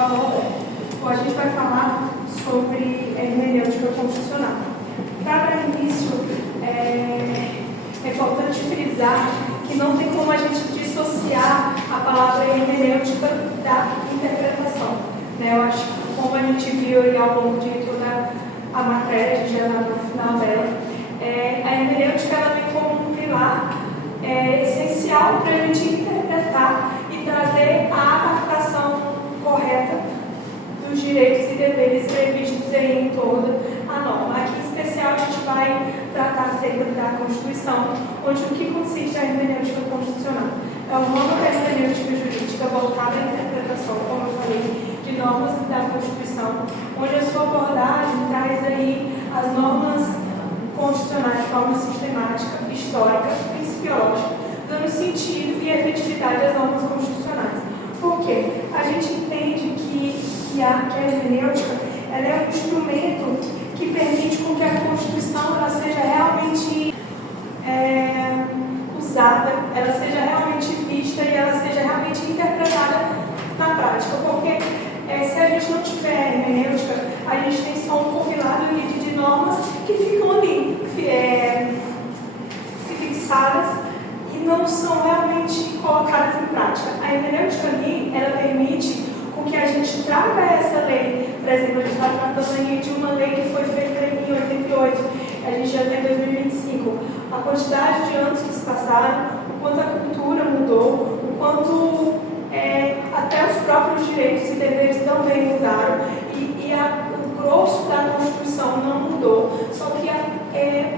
Fala, Roberto. Hoje a gente vai falar sobre hermenêutica constitucional. Para dar início, é importante frisar que não tem como a gente dissociar a palavra hermenêutica da interpretação. Eu acho que, como a gente viu aí ao longo de toda a matéria, a gente já está no final dela, a hermenêutica ela vem como um pilar essencial para a gente interpretar e trazer a adaptação correta dos direitos e deveres previstos em toda a norma. Aqui, em especial, a gente vai tratar acerca da Constituição, onde o que consiste a hermenêutica constitucional. É o ramo da hermenêutica jurídica voltada à interpretação, como eu falei, de normas da Constituição, onde a sua abordagem traz aí as normas constitucionais de forma sistemática, histórica, principiológica, dando sentido e efetividade às normas constitucionais. Por quê? A gente entende que a hermenêutica ela é um instrumento que permite com que a Constituição ela seja realmente usada, ela seja realmente vista e ela seja realmente interpretada na prática. Porque se a gente não tiver hermenêutica, a gente tem só um compilado de normas que ficam ali, fixadas e não são realmente colocadas em prática. A hermenêutica ali, ela permite com que a gente traga essa lei. Por exemplo, a gente está tratando de uma lei que foi feita em 88, a gente já está em 2025. A quantidade de anos que se passaram, o quanto a cultura mudou, o quanto até os próprios direitos e deveres também mudaram, e o grosso da Constituição não mudou. Só que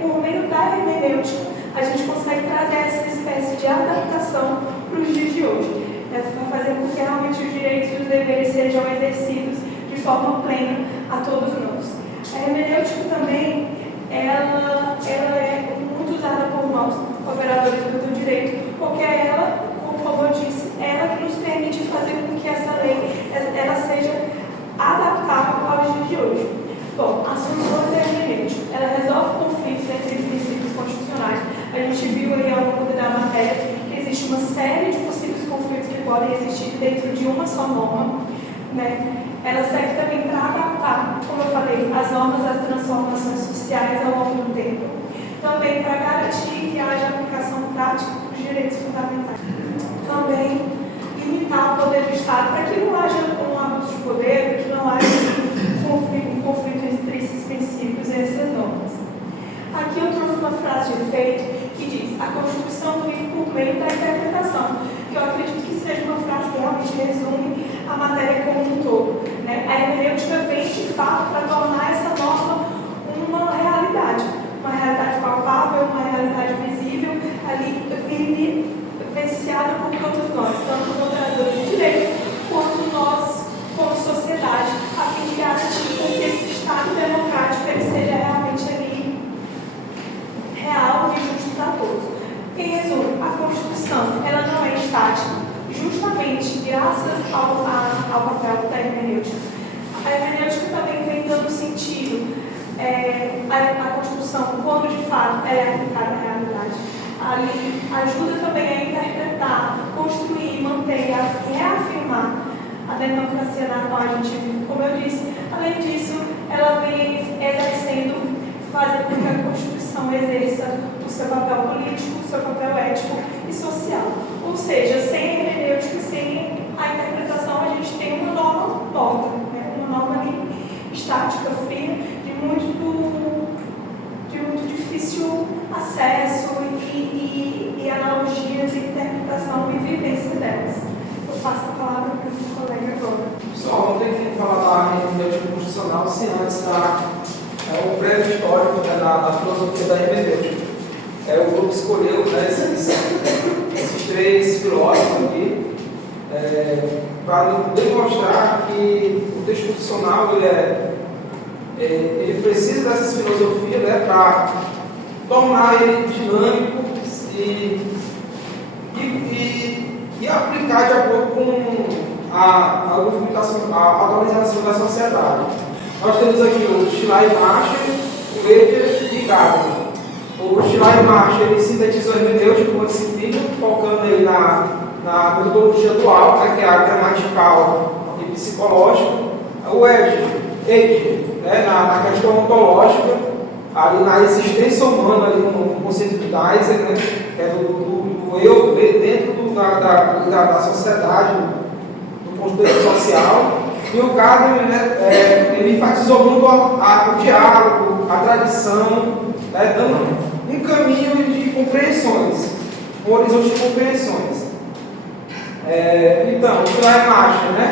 por meio da hermenêutica, a gente consegue trazer essa espécie de adaptação para os dias de hoje. Vai fazer com que realmente os direitos e os deveres sejam exercidos de forma plena a todos nós. A hermenêutica também, ela é muito usada por nós, operadores do direito, porque ela, como eu disse, ela que nos permite fazer com que essa lei ela seja adaptável aos dias de hoje. Bom, as funções da hermenêutica, ela resolve conflitos entre os princípios constitucionais. A gente viu aí ao longo da matéria que existe uma série de possíveis conflitos que podem existir dentro de uma só norma, Ela serve também para adaptar, como eu falei, as normas às transformações sociais ao longo do tempo. Também para garantir que haja aplicação prática dos direitos fundamentais. Também limitar o poder do Estado para que não haja um abuso de poder, para que não haja um conflito entre esses princípios e essas normas. Aqui eu trouxe uma frase de efeito que diz: a Constituição vive por meio da interpretação, que eu acredito que seja uma frase que realmente resume a matéria como um todo. A hermenêutica vem de fato para tornar essa norma uma realidade palpável, uma realidade visível, ali vivenciada por todos nós, tanto os operadores de direito quanto nós como sociedade, a fim de garantir que esse Estado democrático ele seja realmente ali real e justo para todos. Em resumo, a Constituição ela não é estática, justamente graças ao papel da hermenêutica. A hermenêutica também vem dando sentido. A Constituição, quando de fato ela é aplicada na realidade, ali ajuda também a interpretar, construir, manter e reafirmar a democracia na qual a gente vive. Como eu disse, além disso, ela vem exercendo, fazendo com que a Constituição exerça o seu papel político, o seu papel ético e social. Ou seja, sem a hermenêutica, sem a interpretação, a gente tem uma norma morta, uma norma ali estática, fria, de muito difícil acesso e analogias e interpretação e vivência delas. Eu passo a palavra para o meu colega agora. Pessoal, não tem que falar da hermenêutica constitucional sem antes o breve histórico da filosofia da hermenêutica. O grupo escolheu esses três filósofos aqui para demonstrar que o texto constitucional ele precisa dessas filosofias para tornar ele dinâmico e aplicar de acordo com a organização da sociedade. Nós temos aqui o Schleiermacher, o Weber e Gadamer. O Schleiermacher ele sintetizou a hermenêutica como disciplina, focando aí na metodologia dual, que é a gramatical e psicológica. O Ed, né, na questão ontológica, ali na existência humana, ali no conceito de Geisel, né, que é do eu dentro da sociedade, do contexto social. E o Gadamer, né, ele enfatizou muito o diálogo, a tradição, né, dando um caminho de compreensões, um horizonte de compreensões. Então, o Schleiermacher, né,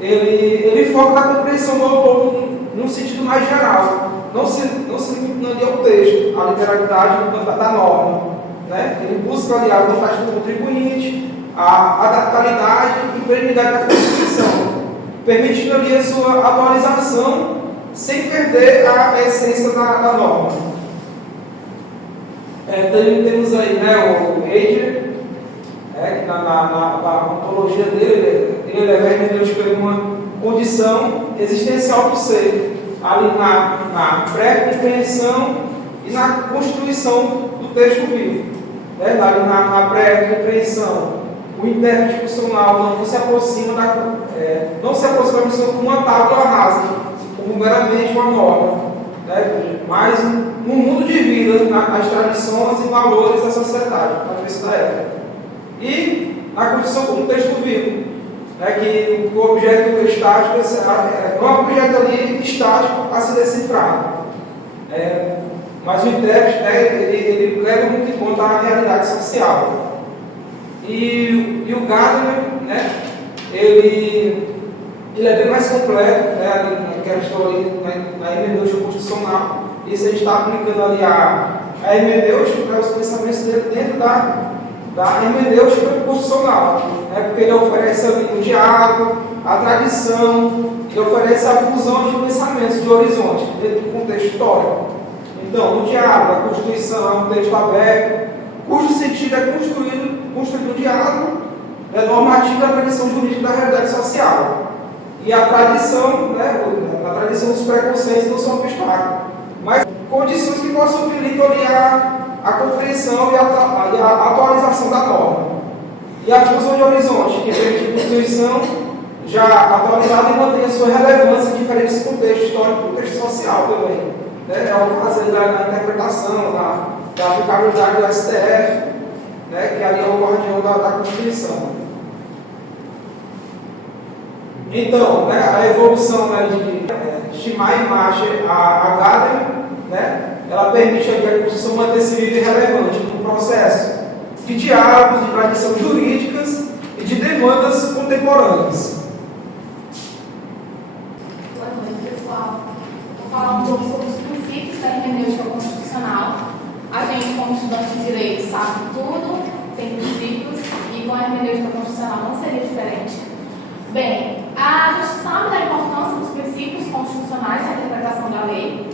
ele foca na compreensão do autor num sentido mais geral, não se limitando ao texto, à literalidade da norma. Né? Ele busca ali a vontade do contribuinte, a adaptabilidade e perenidade da Constituição, permitindo ali a sua atualização sem perder a essência da norma. Também temos aí, né, o Heidegger, que na ontologia dele, ele leva a hermenêutica em uma condição existencial do ser, ali na pré-compreensão e na constituição do texto vivo. Ali na pré-compreensão, o intérprete institucional não se aproxima da missão como uma tábua rasa, como meramente uma norma, né? Mas um mundo de vida, nas tradições e valores da sociedade, na cabeça da época. E na condição como texto vivo, né? Que o objeto estático não é um objeto ali estático a ser decifrado. Mas o intérprete, né, ele leva muito em conta a realidade social. E o Gadamer, né, ele é bem mais completo, né, na questão ali na hermenêutica constitucional. Isso a gente está aplicando ali a hermenêutica, né, os pensamentos dele dentro da hermenêutica constitucional, né, porque ele oferece ali o diálogo, a tradição, ele oferece a fusão de pensamentos, de horizonte, dentro do contexto histórico. Então, no diálogo, a Constituição é um texto aberto, cujo sentido é construído o diálogo, normativo da tradição jurídica da realidade social. E a tradição, né, a tradição dos preconceitos não são obstáculos, mas condições que possibilitam a compreensão e a atualização da norma. E a fusão de horizonte, que permite a Constituição já atualizada e mantém a sua relevância em diferentes contextos históricos e contexto social também. É o caso da interpretação, da aplicabilidade do STF, né, que ali é o guardião da Constituição. Então, né, a evolução, né, de Schleiermacher a Gadamer, né, ela permite que a Constituição manter-se viva e relevante no processo de diálogos, de tradições jurídicas e de demandas contemporâneas. Boa noite, pessoal. Vou falar um pouco sobre os princípios da hermenêutica constitucional. A gente, como estudante de direito, sabe tudo, tem princípios, e com a hermenêutica constitucional não seria diferente. Bem, a gente sabe da importância dos princípios constitucionais na interpretação da lei.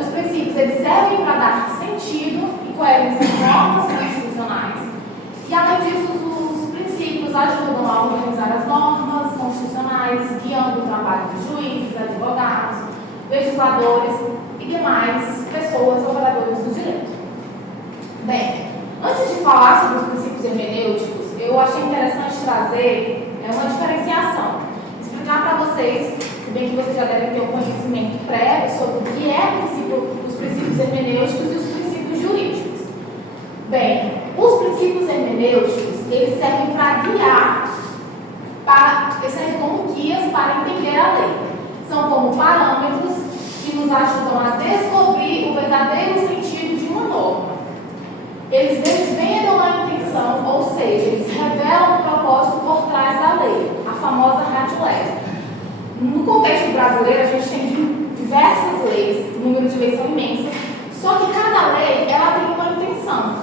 Os princípios, eles servem para dar sentido e coerência às normas constitucionais. E, além disso, os princípios ajudam a organizar as normas constitucionais, guiando o trabalho de juízes, advogados, legisladores e demais pessoas operadores do direito. Bem, antes de falar sobre os princípios hermenêuticos, eu achei interessante trazer uma diferenciação. Explicar para vocês, se bem que vocês já devem ter um conhecimento prévio sobre o que é os princípios hermenêuticos e os princípios jurídicos. Bem, os princípios hermenêuticos, eles servem para guiar, eles servem como guias para entender a lei. São como parâmetros que nos ajudam a descobrir o verdadeiro sentido de uma norma. Eles desvendam a intenção, ou seja, eles revelam o propósito por trás da lei, a famosa ratio legis. No contexto brasileiro, a gente tem diversas leis, o número de leis são imensas, só que cada lei ela tem uma intenção.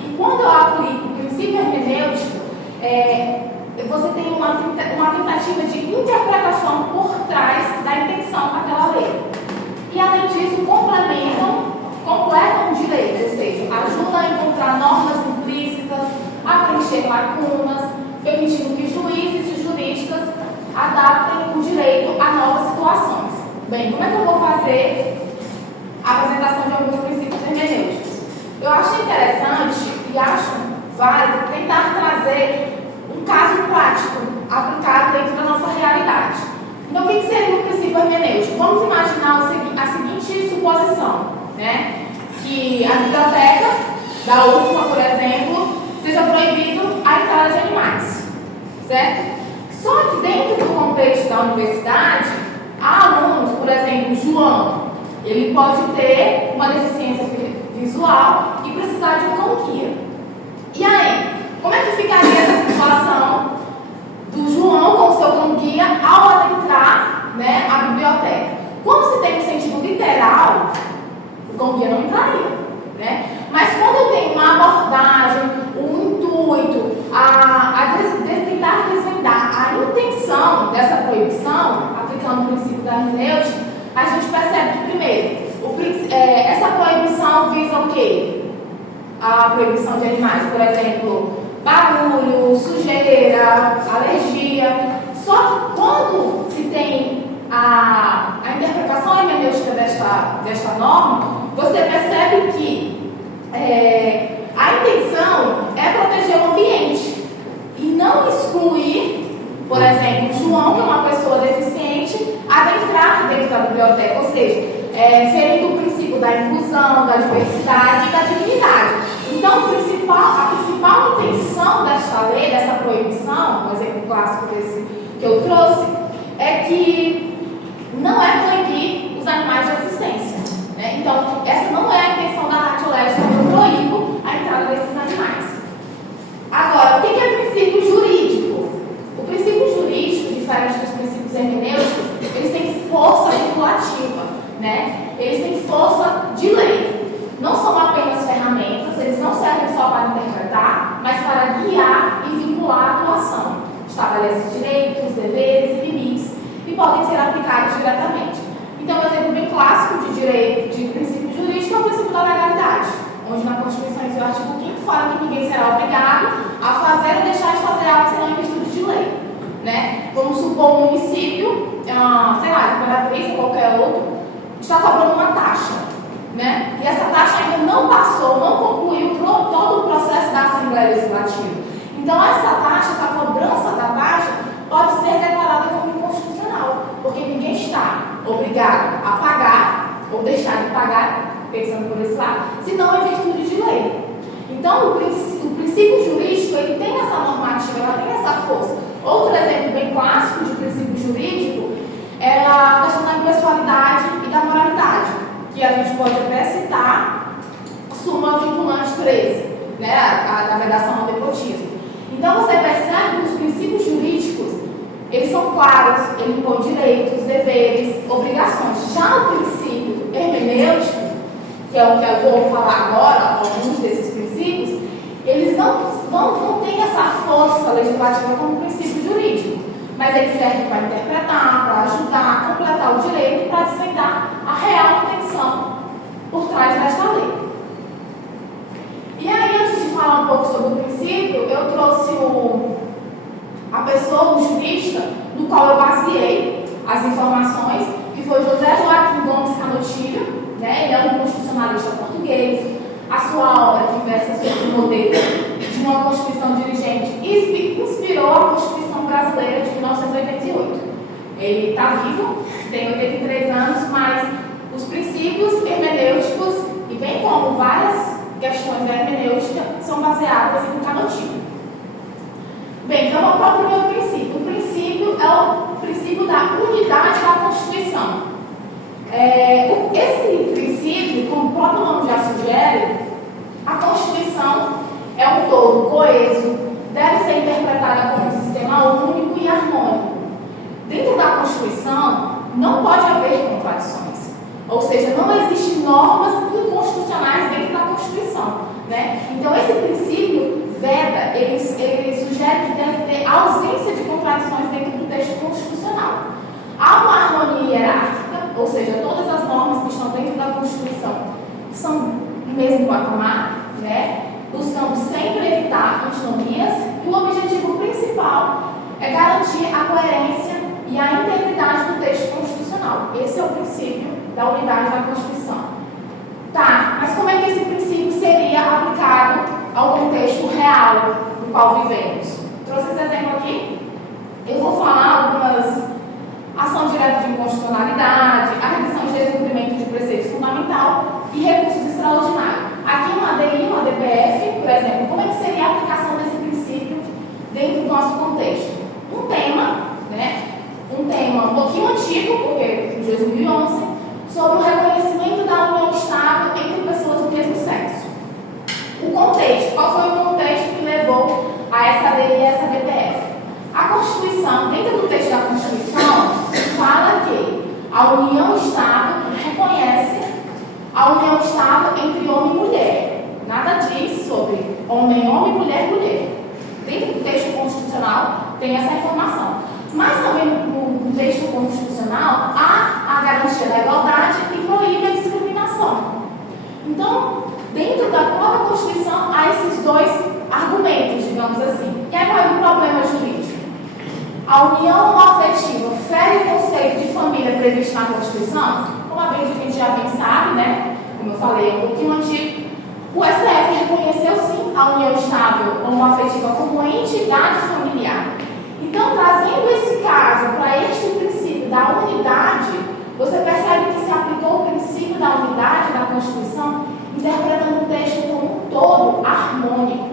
E quando eu aplico o princípio hermenêutico, você tem uma tentativa de interpretação por trás da intenção daquela lei. E além disso, completam o direito, ou seja, ajuda a encontrar normas implícitas, a preencher lacunas, permitindo que juízes e juristas adaptem o direito a novas situações. Bem, como é que eu vou fazer a apresentação de alguns princípios hermenêuticos? Eu acho interessante e acho válido tentar trazer um caso prático aplicado dentro da nossa realidade. né? Que a biblioteca da UFMA, por exemplo, seja proibido a entrada de animais, certo? Só que dentro do contexto da universidade, há alunos, por exemplo, João, ele pode ter uma deficiência visual e precisar de um cão-guia. E aí, como é que ficaria essa situação do João com o seu cão-guia ao adentrar, né, a biblioteca? Quando se tem um sentido literal, o cão-guia não entraria, né? Mas quando eu tenho uma abordagem, um intuito, a tentar desvendar a intenção dessa proibição, aplicando o princípio da hermenêutica, a gente percebe que, primeiro, essa proibição visa o quê? A proibição de animais, por exemplo, barulho, sujeira, alergia. Só que quando se tem a interpretação hermenêutica desta norma, você percebe que a intenção é proteger o ambiente e não excluir, por exemplo, João, que é uma pessoa deficiente, adentrar dentro da biblioteca, ou seja, ferindo o princípio da inclusão, da diversidade e da dignidade. Então, a principal intenção desta lei, dessa proibição, um exemplo clássico desse que eu trouxe, é que não é proibir os animais de assistência, né? Então, essa não é a intenção da Ratio Legis, quando eu proíbo a entrada desses animais. Agora, o que é princípio jurídico? O princípio jurídico, diferente dos princípios hermenêuticos, eles têm força regulativa, né? Eles têm força de lei. Não são apenas ferramentas, eles não servem só para interpretar, mas para guiar e vincular a atuação. Estabelece direitos, deveres e limites e podem ser aplicados diretamente. Então, um exemplo bem clássico de direito, de princípio jurídico, é o princípio da legalidade, onde na Constituição, em seu artigo 5º, fala que ninguém será obrigado a fazer ou deixar de fazer algo senão em virtude de lei, né? Vamos supor um município, sei lá, de Imperatriz ou qualquer outro, está cobrando uma taxa, né? E essa taxa ainda não passou, não concluiu todo o processo da Assembleia Legislativa. Então, essa taxa, essa cobrança da taxa, pode ser declarada como inconstitucional, porque ninguém está obrigado a pagar ou deixar de pagar, pensando por esse lado, senão em virtude de lei. Então, o princípio jurídico, ele tem essa normativa, ela tem essa força. Outro exemplo bem clássico de princípio jurídico é a questão da impessoalidade e da moralidade, que a gente pode até citar a súmula vinculante 13, né, da vedação ao nepotismo. Então, você percebe que os princípios jurídicos, eles são claros, eles impõem direitos, deveres, obrigações. Já o princípio hermenêutico, que é o que eu vou falar agora, alguns desses princípios, eles não têm essa força legislativa como princípio jurídico, mas eles servem para interpretar, para ajudar a completar o direito, para desvendar a real intenção por trás desta lei. E aí, antes de falar um pouco sobre o princípio, eu trouxe a pessoa, o jurista, no qual eu baseei as informações, que foi José Joaquim Gomes Canotilho, né? Ele é um constitucionalista português. A sua obra, que versa sobre o modelo de uma Constituição dirigente, inspirou a Constituição brasileira de 1988. Ele está vivo, tem 83 anos, mas os princípios hermenêuticos, e bem como várias questões da hermenêutica, são baseadas em Canotilho. Bem, então vamos para o primeiro princípio. O princípio é o princípio da unidade da Constituição. Esse princípio, como o próprio nome já sugere, a Constituição é um todo coeso, deve ser interpretada como um sistema único e harmônico. Dentro da Constituição, não pode haver contradições, ou seja, não existem normas inconstitucionais dentro da Constituição, né? Então, esse princípio veda, ele sugere que deve ter ausência de contradições dentro do texto constitucional. Há uma harmonia hierárquica, ou seja, todas as normas que estão dentro da Constituição são no mesmo patamar, né? Buscando sempre evitar antinomias, e o objetivo principal é garantir a coerência e a integridade do texto constitucional. Esse é o princípio da unidade da Constituição. Tá, mas como é que esse princípio seria aplicado ao contexto real no qual vivemos? Trouxe esse exemplo aqui. Eu vou falar algumas ação direta de inconstitucionalidade, a redução de descumprimento de preceito fundamental e recursos extraordinários. Aqui uma ADI, uma DPF, por exemplo, como é que seria a aplicação desse princípio dentro do nosso contexto? Um tema, né? Um tema um pouquinho antigo, porque de 2011, sobre o reconhecimento da união estável entre pessoas do mesmo sexo. O contexto, qual foi o contexto que levou a essa ADI e essa DPF? A Constituição, dentro do texto da Constituição, fala que a união estável reconhece a união estável entre homem e mulher. Nada diz sobre homem, mulher, mulher. Dentro do texto constitucional tem essa informação. Mas também no texto constitucional há a garantia da igualdade e proíbe a discriminação. Então, dentro da própria Constituição há esses dois argumentos, digamos assim. E aí qual é o problema jurídico? A união homoafetiva fere o conceito de família previsto na Constituição? Como a gente já bem sabe, né? Como eu falei, é um pouquinho antigo. O STF reconheceu sim a união estável homoafetiva como entidade familiar. Então, trazendo esse caso para este princípio da unidade, você percebe que se aplicou o princípio da unidade da Constituição, interpretando o texto como um todo harmônico,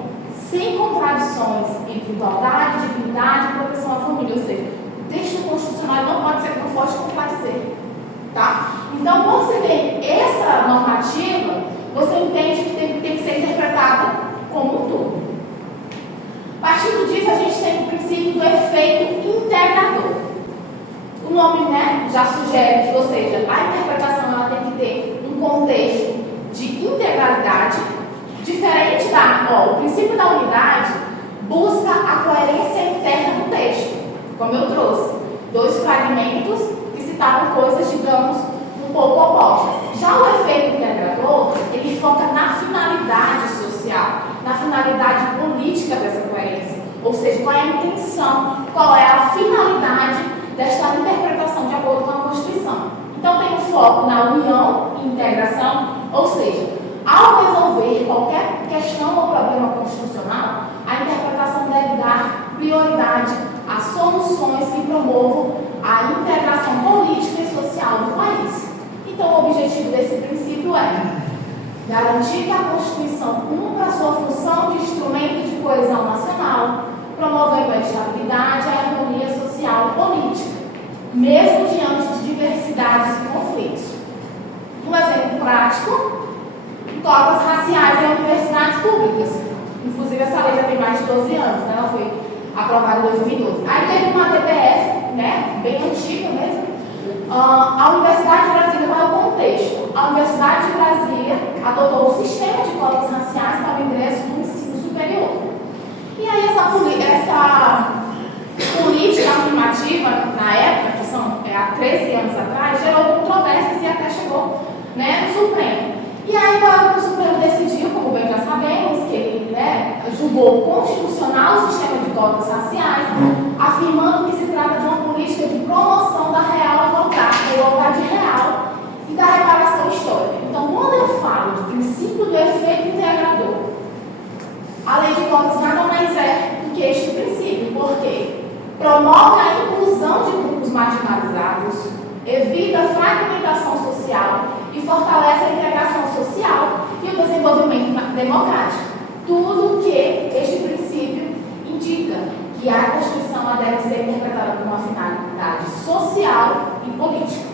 sem contradições entre igualdade, dignidade e proteção à família. Ou seja, o texto constitucional não pode contradizer. Tá? Então, quando você tem essa normativa, você entende que tem que ser interpretado como um todo. Partindo disso, a gente tem o princípio do efeito integrador. O nome, né, já sugere que, ou seja, a interpretação ela tem que ter um contexto de integralidade, diferente o princípio da unidade busca a coerência interna do texto, como eu trouxe, dois fragmentos que citavam coisas, digamos, um pouco opostas. Já o efeito integrador, ele foca na finalidade social, na finalidade política dessa coerência, ou seja, qual é a intenção, qual é a finalidade desta interpretação de acordo com a Constituição. Então tem um foco na união e integração, ou seja, ao resolver qualquer questão ou problema constitucional, a interpretação deve dar prioridade a soluções que promovam a integração política e social do país. Então, o objetivo desse princípio é garantir que a Constituição cumpra a sua função de instrumento de coesão nacional, promovendo a estabilidade e a harmonia social e política, mesmo diante de diversidades e conflitos. Um exemplo prático: cotas raciais em universidades públicas. Inclusive, essa lei já tem mais de 12 anos, né? Ela foi aprovada em 2012. Aí teve uma DPF, né? Bem antiga mesmo. A Universidade de Brasília, qual é o contexto? A Universidade de Brasília adotou o sistema de cotas raciais para o ingresso no ensino superior. E aí essa política afirmativa, na época, que há 13 anos atrás, gerou controvérsias e até chegou, né, no Supremo. E aí o Supremo decidiu, como bem já sabemos, que ele, né, julgou constitucional o sistema de cotas raciais, afirmando que se trata de uma política de promoção da real igualdade real e da reparação histórica. Então, quando eu falo do princípio do efeito integrador, a lei de cotas nada mais é do que este princípio, porque promove a inclusão de grupos marginalizados, evita a fragmentação social e fortalece a integração social e o desenvolvimento democrático. Tudo que este princípio indica que a Constituição deve ser interpretada com uma finalidade social e política.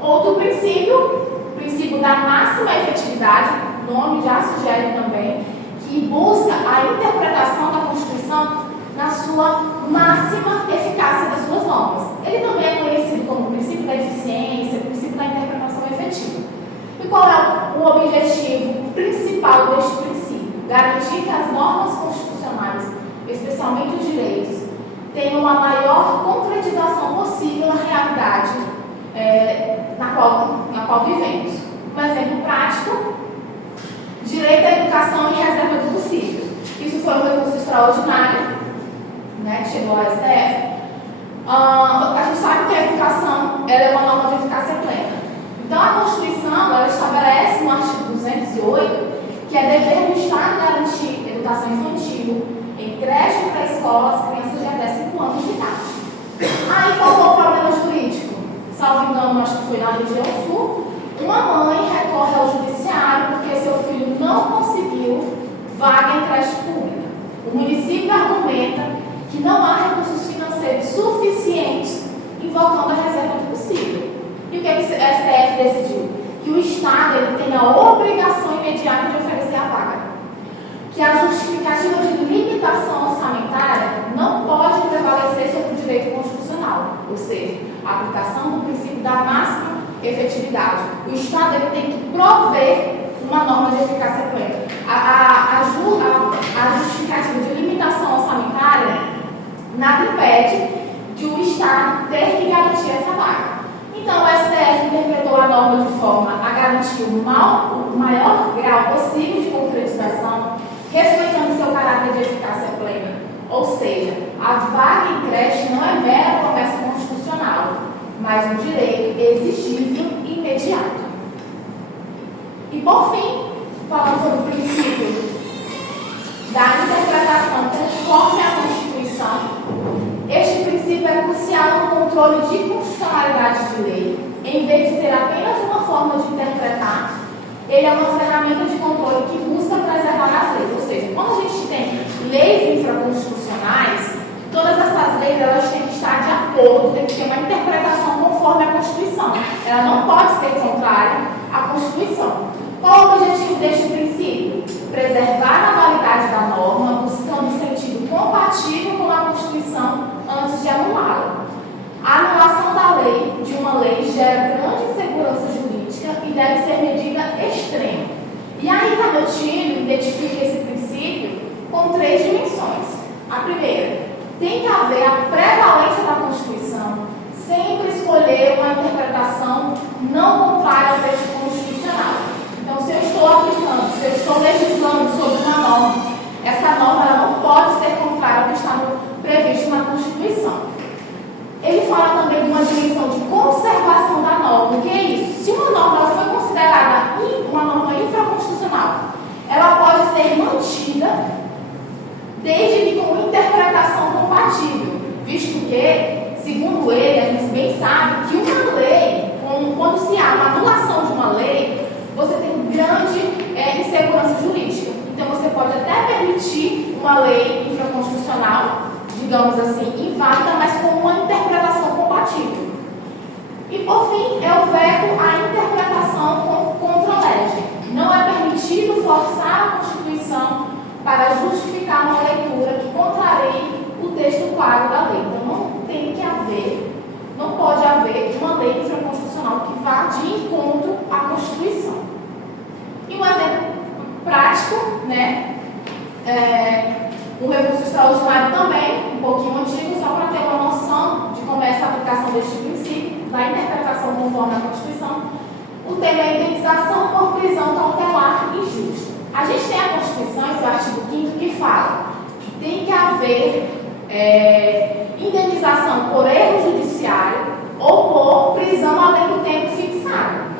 Outro princípio, o princípio da máxima efetividade, o nome já sugere também, que busca a interpretação da Constituição na sua máxima eficácia das suas normas. Ele também é conhecido como o princípio da eficiência, o princípio da interpretação efetiva. E qual é o objetivo principal deste princípio? Garantir que as normas constitucionais, especialmente os direitos, tenham a maior concretização possível na realidade na qual vivemos. Um exemplo prático: direito à educação e reserva do possível. Isso foi um recurso extraordinário, né, que chegou ao STF. A gente sabe que a educação ela é uma norma de eficácia plena. Então, a Constituição ela estabelece no artigo 208 que é dever do Estado garantir educação infantil em creche e pré-escola às crianças de até 5 anos de idade. Aí, qual foi o problema jurídico? Salvo engano, acho que foi na região sul, Uma mãe recorre ao judiciário porque seu filho não conseguiu vaga em creche pública. O município argumenta que não há recursos financeiros suficientes invocando a reserva do possível. E o que o STF decidiu? Que o Estado ele tem a obrigação imediata de oferecer a vaga. Que a justificativa de limitação orçamentária não pode prevalecer sobre o direito constitucional, ou seja, a aplicação do princípio da máxima efetividade. O Estado ele tem que prover uma norma de eficácia plena. A justificativa de limitação orçamentária nada impede de o Estado ter que garantir essa vaga. Então, o STF interpretou a norma de forma a garantir o maior grau possível de concretização, respeitando seu caráter de eficácia plena. Ou seja, a vaga em creche não é mera promessa constitucional, mas um direito exigível e imediato. E, por fim, falando sobre o princípio da interpretação conforme a Constituição, este princípio é crucial no controle de constitucionalidade de lei. Em vez de ser apenas uma forma de interpretar, ele é uma ferramenta de controle que busca preservar as leis. Ou seja, quando a gente tem leis infraconstitucionais, todas essas leis elas têm que estar de acordo, tem que ter uma interpretação conforme a Constituição. Ela não pode ser contrária à Constituição. Qual o objetivo deste princípio? Preservar a validade da norma, buscando sentido compatível com a Constituição antes de anulá-la. A anulação da lei, de uma lei, gera grande insegurança jurídica e deve ser medida extrema. E aí, Canotino identifica esse princípio com 3 dimensões. A primeira, tem que haver a prevalência da Constituição, sempre escolher uma interpretação não contrária ao texto constitucional. Então, se eu estou aplicando, se eu estou legislando sobre uma norma, essa norma ela não pode ser contrária ao que está previsto na Constituição. Ele fala também de uma dimensão de conservação da norma. O que é isso? Se uma norma foi considerada uma norma infraconstitucional, ela pode ser mantida desde que com interpretação compatível, visto que, segundo ele, a gente bem sabe que uma lei, quando se há uma anulação de uma lei, você tem grande insegurança jurídica. Então, você pode até permitir uma lei infraconstitucional, digamos assim, inválida, mas com uma interpretação compatível. E, por fim, é o veto à interpretação contra a lei. Não é permitido forçar a Constituição para justificar uma leitura que contrarie o texto claro da lei. Então, não pode haver uma lei infraconstitucional que vá de encontro à Constituição. E um exemplo prático, né? Um recurso extraordinário também, um pouquinho antigo, só para ter uma noção de como é essa aplicação deste princípio, da interpretação conforme a Constituição. O tema é indenização por prisão cautelar injusta. A gente tem a Constituição, esse é o artigo 5º, que fala que tem que haver indenização por erro judiciário ou por prisão além do tempo fixado.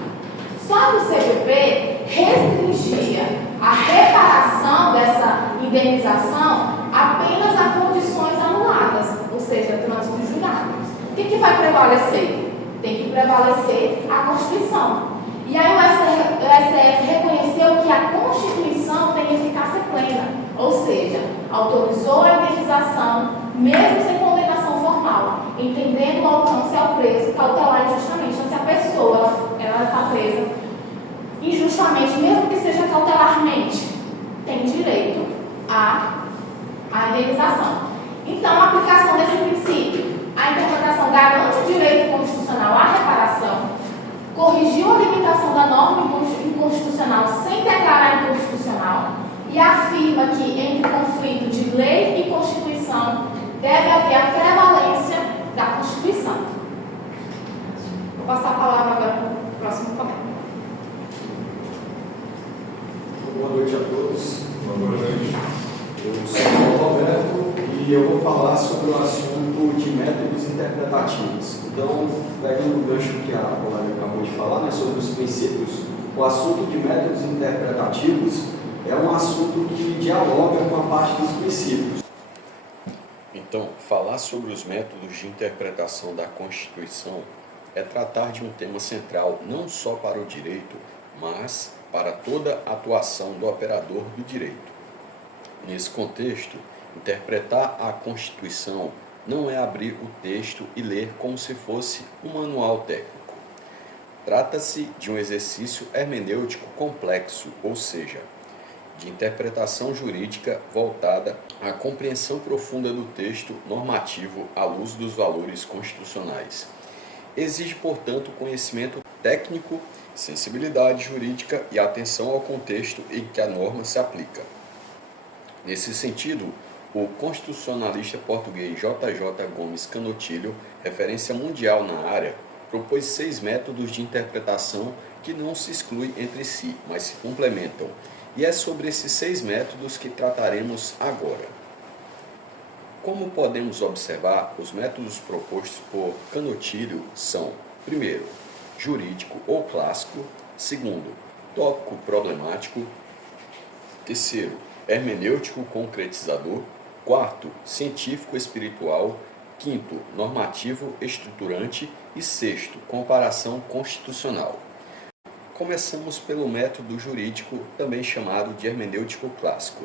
Só que o CPP restringia a reparação dessa indenização apenas a condições anuladas, ou seja, trânsito julgado. O que vai prevalecer? Tem que prevalecer a Constituição. E aí o STF reconheceu que a Constituição tem eficácia plena, ou seja, autorizou a indenização mesmo sem condenação formal, entendendo o alcance ao preso cautelar injustamente. Então, se a pessoa está presa injustamente, mesmo que seja cautelarmente, tem direito à indenização. Então, a aplicação desse princípio, a interpretação garante o direito constitucional à reparação, corrigiu a limitação da norma inconstitucional sem declarar inconstitucional e afirma que, entre conflito de lei e Constituição, deve haver a prevalência da Constituição. Vou passar a palavra agora para o próximo colega. Boa noite a todos. Boa noite. Eu sou o Roberto e eu vou falar sobre o assunto de métodos interpretativos. Então, pegando o gancho que a colega acabou de falar, né, sobre os princípios, o assunto de métodos interpretativos é um assunto que dialoga com a parte dos princípios. Então, falar sobre os métodos de interpretação da Constituição é tratar de um tema central não só para o direito, mas para toda a atuação do operador do direito. Nesse contexto, interpretar a Constituição não é abrir o texto e ler como se fosse um manual técnico. Trata-se de um exercício hermenêutico complexo, ou seja, de interpretação jurídica voltada à compreensão profunda do texto normativo à luz dos valores constitucionais. Exige, portanto, conhecimento técnico, sensibilidade jurídica e atenção ao contexto em que a norma se aplica. Nesse sentido, o constitucionalista português J.J. Gomes Canotilho, referência mundial na área, propôs 6 métodos de interpretação que não se excluem entre si, mas se complementam. E é sobre esses 6 métodos que trataremos agora. Como podemos observar, os métodos propostos por Canotilho são: primeiro, jurídico ou clássico; segundo, tópico problemático; terceiro, hermenêutico concretizador; quarto, científico espiritual; quinto, normativo estruturante; e sexto, comparação constitucional. Começamos pelo método jurídico, também chamado de hermenêutico clássico.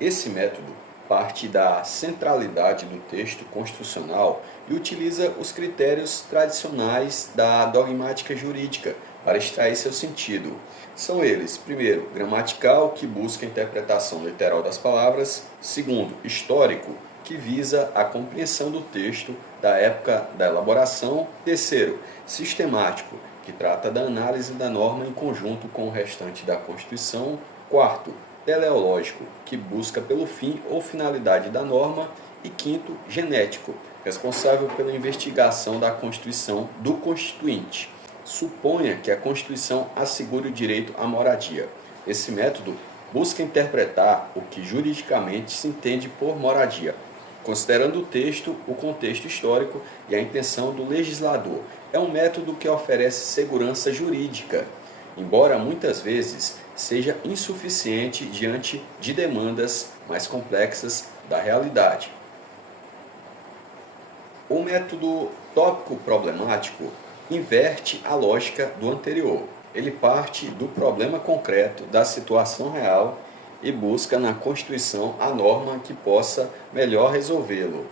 Esse método parte da centralidade do texto constitucional e utiliza os critérios tradicionais da dogmática jurídica para extrair seu sentido. São eles: primeiro, gramatical, que busca a interpretação literal das palavras; segundo, histórico, que visa a compreensão do texto da época da elaboração; terceiro, sistemático, que trata da análise da norma em conjunto com o restante da Constituição; quarto, teleológico, que busca pelo fim ou finalidade da norma; e quinto, genético, responsável pela investigação da Constituição do Constituinte. Suponha que a Constituição assegure o direito à moradia. Esse método busca interpretar o que juridicamente se entende por moradia, considerando o texto, o contexto histórico e a intenção do legislador. É um método que oferece segurança jurídica, embora muitas vezes seja insuficiente diante de demandas mais complexas da realidade. O método tópico problemático inverte a lógica do anterior. Ele parte do problema concreto, da situação real, e busca na Constituição a norma que possa melhor resolvê-lo.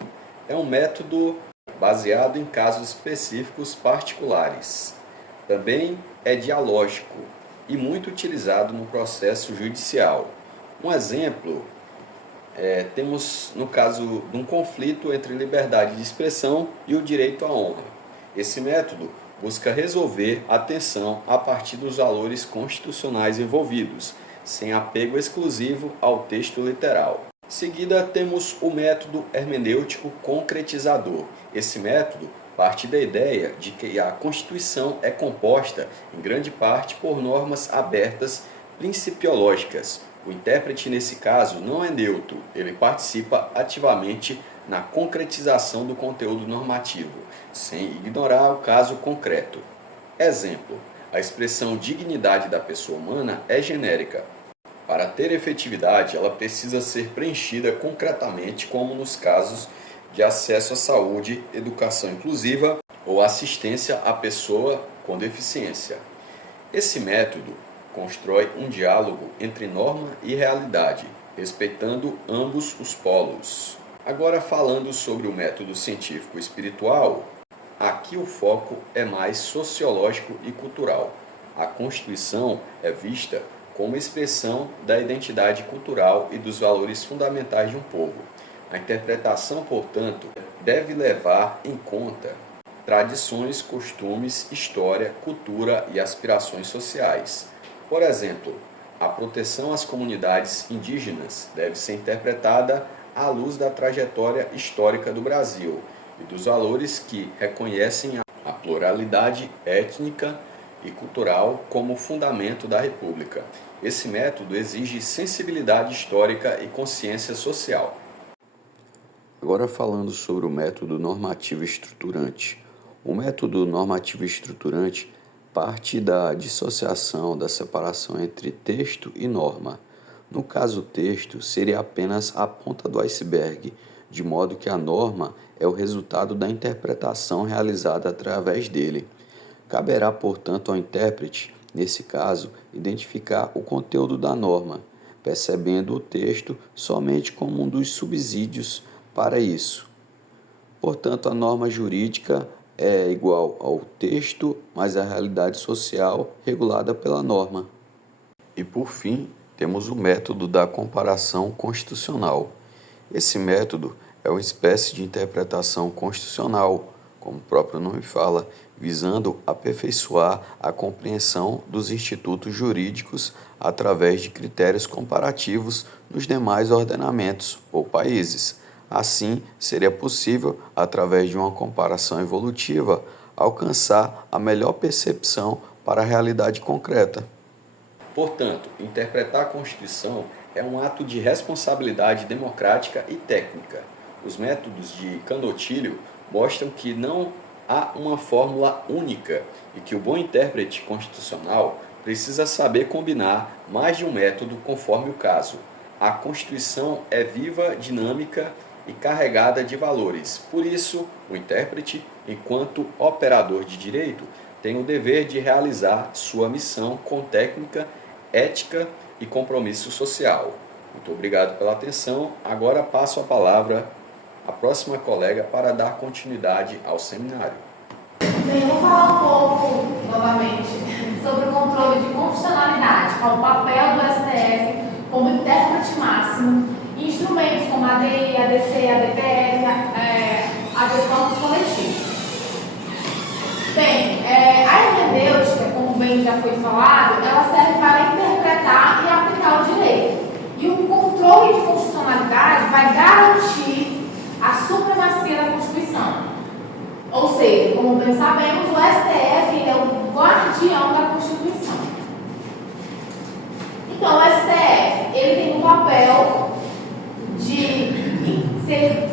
É um método baseado em casos específicos particulares. Também é dialógico e muito utilizado no processo judicial. Um exemplo, temos no caso de um conflito entre liberdade de expressão e o direito à honra. Esse método busca resolver a tensão a partir dos valores constitucionais envolvidos, sem apego exclusivo ao texto literal. Em seguida, temos o método hermenêutico concretizador. Esse método parte da ideia de que a Constituição é composta, em grande parte, por normas abertas principiológicas. O intérprete, nesse caso, não é neutro, ele participa ativamente na concretização do conteúdo normativo, sem ignorar o caso concreto. Exemplo: a expressão dignidade da pessoa humana é genérica. Para ter efetividade, ela precisa ser preenchida concretamente, como nos casos de acesso à saúde, educação inclusiva ou assistência à pessoa com deficiência. Esse método constrói um diálogo entre norma e realidade, respeitando ambos os polos. Agora, falando sobre o método científico espiritual, aqui o foco é mais sociológico e cultural. A Constituição é vista como expressão da identidade cultural e dos valores fundamentais de um povo. A interpretação, portanto, deve levar em conta tradições, costumes, história, cultura e aspirações sociais. Por exemplo, a proteção às comunidades indígenas deve ser interpretada à luz da trajetória histórica do Brasil e dos valores que reconhecem a pluralidade étnica e cultural como fundamento da República. Esse método exige sensibilidade histórica e consciência social. Agora, falando sobre o método normativo estruturante. O método normativo estruturante parte da dissociação, da separação entre texto e norma. No caso, o texto seria apenas a ponta do iceberg, de modo que a norma é o resultado da interpretação realizada através dele. Caberá, portanto, ao intérprete, nesse caso, identificar o conteúdo da norma, percebendo o texto somente como um dos subsídios para isso. Portanto, a norma jurídica é igual ao texto mais a realidade social regulada pela norma. E, por fim, temos o método da comparação constitucional. Esse método é uma espécie de interpretação constitucional, como o próprio nome fala, visando aperfeiçoar a compreensão dos institutos jurídicos através de critérios comparativos nos demais ordenamentos ou países. Assim, seria possível, através de uma comparação evolutiva, alcançar a melhor percepção para a realidade concreta. Portanto, interpretar a Constituição é um ato de responsabilidade democrática e técnica. Os métodos de Candotilho mostram que não há uma fórmula única e que o bom intérprete constitucional precisa saber combinar mais de um método conforme o caso. A Constituição é viva, dinâmica e carregada de valores. Por isso, o intérprete, enquanto operador de direito, tem o dever de realizar sua missão com técnica, ética e compromisso social. Muito obrigado pela atenção. Agora passo a palavra à próxima colega para dar continuidade ao seminário. Bem, vou falar um pouco, novamente, sobre o controle de constitucionalidade, qual o papel do STF como intérprete máximo, e instrumentos como a ADI, a ADC, a DPF, a gestão dos coletivos. Bem, a hermenêutica, como bem já foi falado, ela serve para interpretar e aplicar o direito. E o controle de constitucionalidade vai garantir a supremacia da Constituição. Ou seja, como bem sabemos, o STF é o guardião da Constituição. Então, o STF ele tem um papel de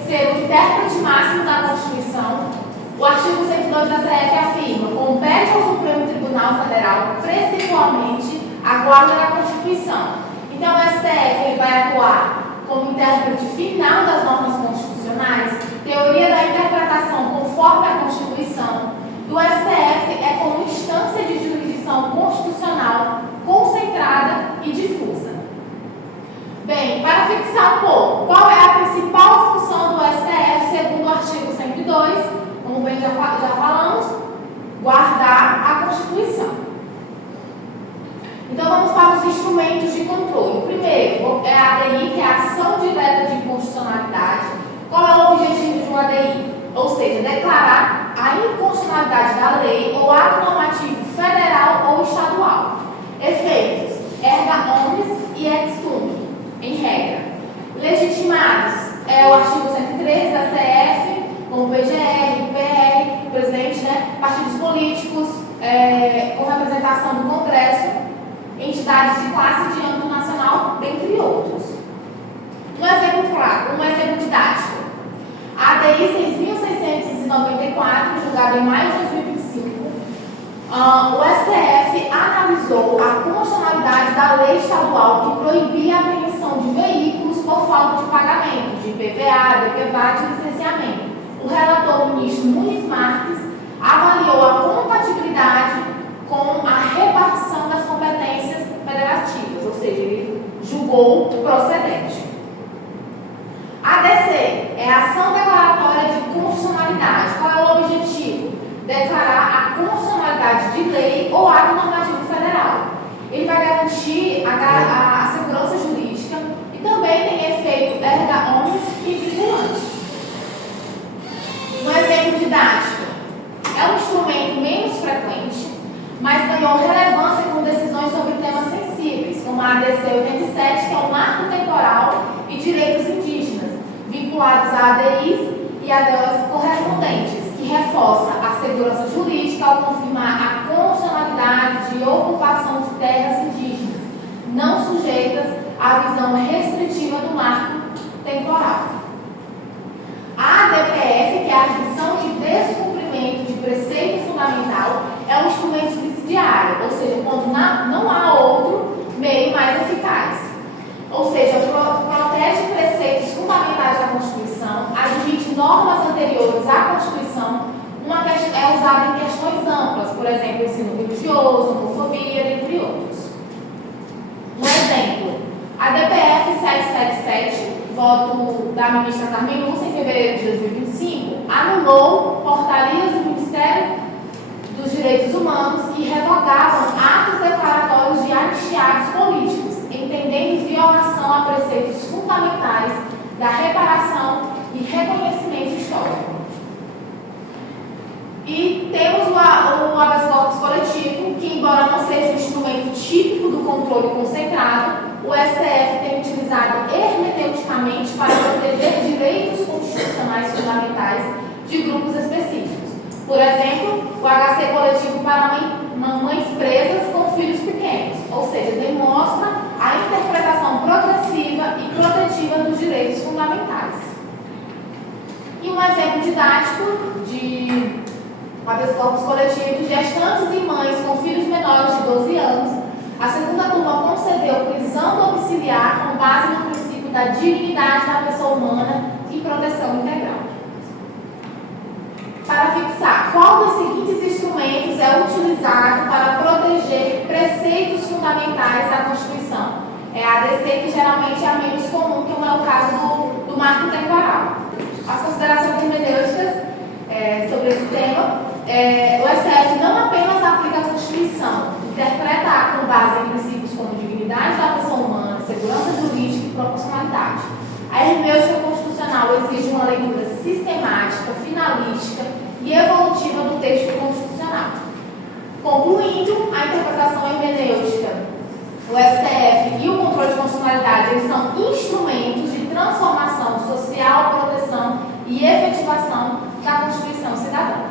ser o intérprete máximo da Constituição. O artigo 102 da CF afirma: compete ao Supremo Tribunal Federal, principalmente, a guarda da Constituição. Então, o STF ele vai atuar como intérprete final das normas constitucionais, teoria da interpretação conforme a Constituição. O STF é como instância de jurisdição constitucional concentrada e difusa. Bem, para fixar um pouco, qual é a principal função do STF segundo o artigo 102? Como bem já falamos, guardar a Constituição. Então vamos para os instrumentos de controle. O primeiro é a ADI, que é a Ação Direta de Inconstitucionalidade. Qual é o objetivo de uma ADI? Ou seja, declarar a inconstitucionalidade da lei ou ato normativo federal ou estadual. Efeitos: erga omnes e ex tunc, em regra. Legitimados é o artigo 103 da CF, como PGR, PR, presidente, partidos políticos, com representação do Congresso, entidades de classe de âmbito nacional, dentre outros. Um exemplo claro, um exemplo didático. A ADI 6.694, julgada em maio de 2025, o STF analisou a constitucionalidade da lei estadual que proibia a apreensão de veículos por falta de pagamento de IPVA, DPVAT e licenciamento. O relator ministro Nunes Marques avaliou a compatibilidade com a repartição das competências federativas, ou seja, ele julgou procedente. A ADC é a ação declaratória de constitucionalidade. Qual é o objetivo? Declarar a constitucionalidade de lei ou ato normativo federal. Ele vai garantir a segurança jurídica e também tem efeito erga omnes e vinculante. Um exemplo didático. É um instrumento menos frequente, mas ganhou relevância com decisões sobre temas sensíveis, como a ADC 87, que é o marco temporal e direitos indígenas, vinculados a ADIs e a delas correspondentes, que reforça a segurança jurídica ao confirmar a constitucionalidade de ocupação de terras indígenas, não sujeitas à visão restritiva do marco temporal. A ADPF, que é a admissão de descumprimento de preceito fundamental, é um instrumento subsidiário, ou seja, quando não há outro meio mais eficaz. Ou seja, protege preceitos fundamentais da Constituição, admite normas anteriores à Constituição, é usado em questões amplas, por exemplo, ensino religioso, homofobia, entre outros. Um exemplo, a DPF 777, voto da ministra Carmen Lúcia em fevereiro de 2025, anulou portarias do Ministério dos Direitos Humanos que revogavam atos declaratórios de anistiados políticos, entendendo violação a preceitos fundamentais da reparação e reconhecimento histórico. E temos o habeas corpus coletivo, que, embora não seja um instrumento típico do controle concentrado, o STF tem utilizado hermeneuticamente para proteger direitos constitucionais fundamentais de grupos específicos. Por exemplo, o HC coletivo para mães presas com filhos pequenos, ou seja, demonstra a interpretação progressiva e protetiva dos direitos fundamentais. E um exemplo didático de habeas corpus coletivo: gestantes e mães com filhos menores de 12 anos, a segunda turma concedeu prisão domiciliar com base no princípio da dignidade da pessoa humana e proteção integral. Para fixar qual dos seguintes instrumentos é utilizado para proteger preceitos fundamentais da Constituição? É a ADC, que geralmente é a menos comum, que não é o caso do marco temporal. As considerações hermenêuticas sobre esse tema: o STF não apenas aplica a Constituição, interpreta com base em princípios como dignidade da pessoa humana, segurança jurídica e proporcionalidade. A hermenêutica constitucional exige uma leitura sistemática, finalística e evolutiva do texto constitucional. Concluindo, a interpretação hermenêutica, o STF e o controle de constitucionalidade, eles são instrumentos de transformação social, proteção e efetivação da Constituição cidadã.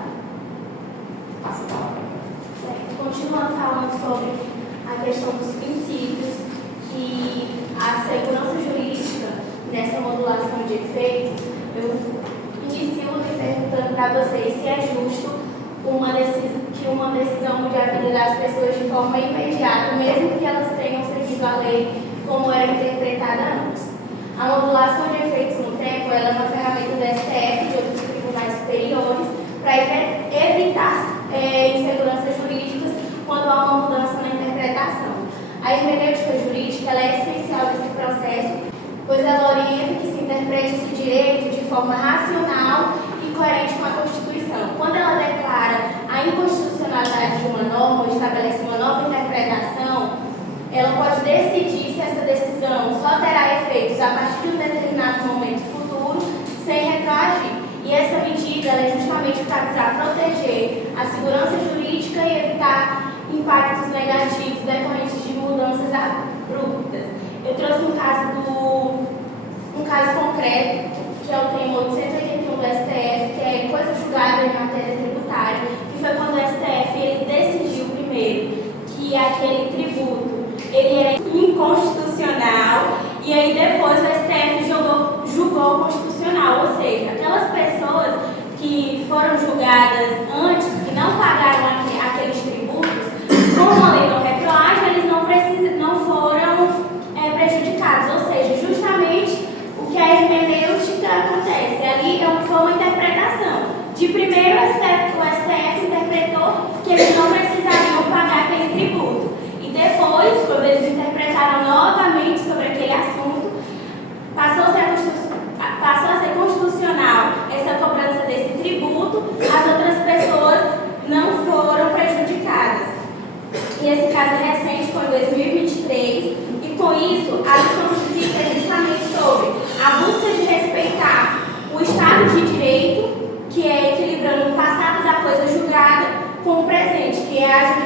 Passo a palavra. Continuando falando sobre a questão dos princípios, que a segurança jurídica nessa modulação de efeitos, eu inicio perguntando para vocês se é justo que uma decisão mude a vida das pessoas de forma imediata, mesmo que elas tenham seguido a lei como era interpretada antes. A modulação de efeitos no tempo é uma ferramenta do STF e de outros tribunais superiores para evitar inseguranças jurídicas quando há uma mudança na interpretação. A hermenêutica jurídica ela é essencial nesse processo, pois ela orienta que se interprete esse direito de forma racional e coerente com a Constituição. Quando ela declara a inconstitucionalidade de uma norma ou estabelece uma nova interpretação, ela pode decidir se essa decisão só terá efeitos a partir de um determinado momento futuro, sem retroagir. E essa medida é justamente para visar proteger a segurança jurídica e evitar impactos negativos decorrentes de mudanças abruptas. Eu trouxe um caso concreto, que é o tema 881 do STF, que é coisa julgada em matéria tributária, que foi quando o STF ele decidiu primeiro que aquele tributo ele era inconstitucional, e aí depois o STF julgou constitucional, ou seja, aquelas pessoas que foram julgadas antes, que não pagaram aqueles tributos, como a lei não retroage, eles não foram prejudicados, ou seja, justamente o que a hermenêutica acontece, ali foi uma interpretação. De primeiro, o STF interpretou que eles não precisariam pagar aquele tributo, e depois, quando eles interpretaram novamente sobre aquele assunto, passou a ser constitucional essa cobrança desse tributo, as outras pessoas não foram prejudicadas. E esse caso recente foi em 2023, e com isso a lição que fica é justamente sobre a busca de respeitar o Estado de Direito, que é equilibrando o passado da coisa julgada com o presente, que é a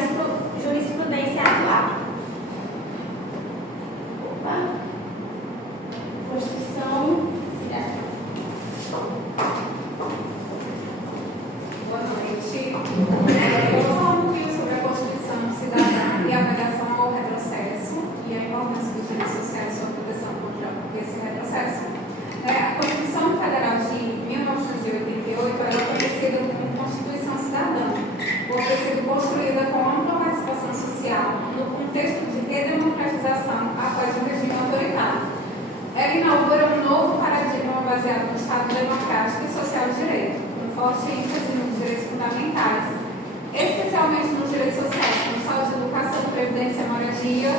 jurisprudência atual. Constituição cidadã. Boa noite. Eu vou falar um pouquinho sobre a Constituição cidadã e a negação ao retrocesso e a importância dos direitos sociais e sua proteção contra esse retrocesso. A Constituição Federal de 1988 era conhecida como Constituição Cidadã, por ter sido construída com ampla participação social no contexto de redemocratização após o regime autoritário. Ela inaugura um novo paradigma baseado no Estado democrático e social de direito, no forte ênfase nos direitos fundamentais, especialmente nos direitos sociais, como saúde, educação, previdência, moradia,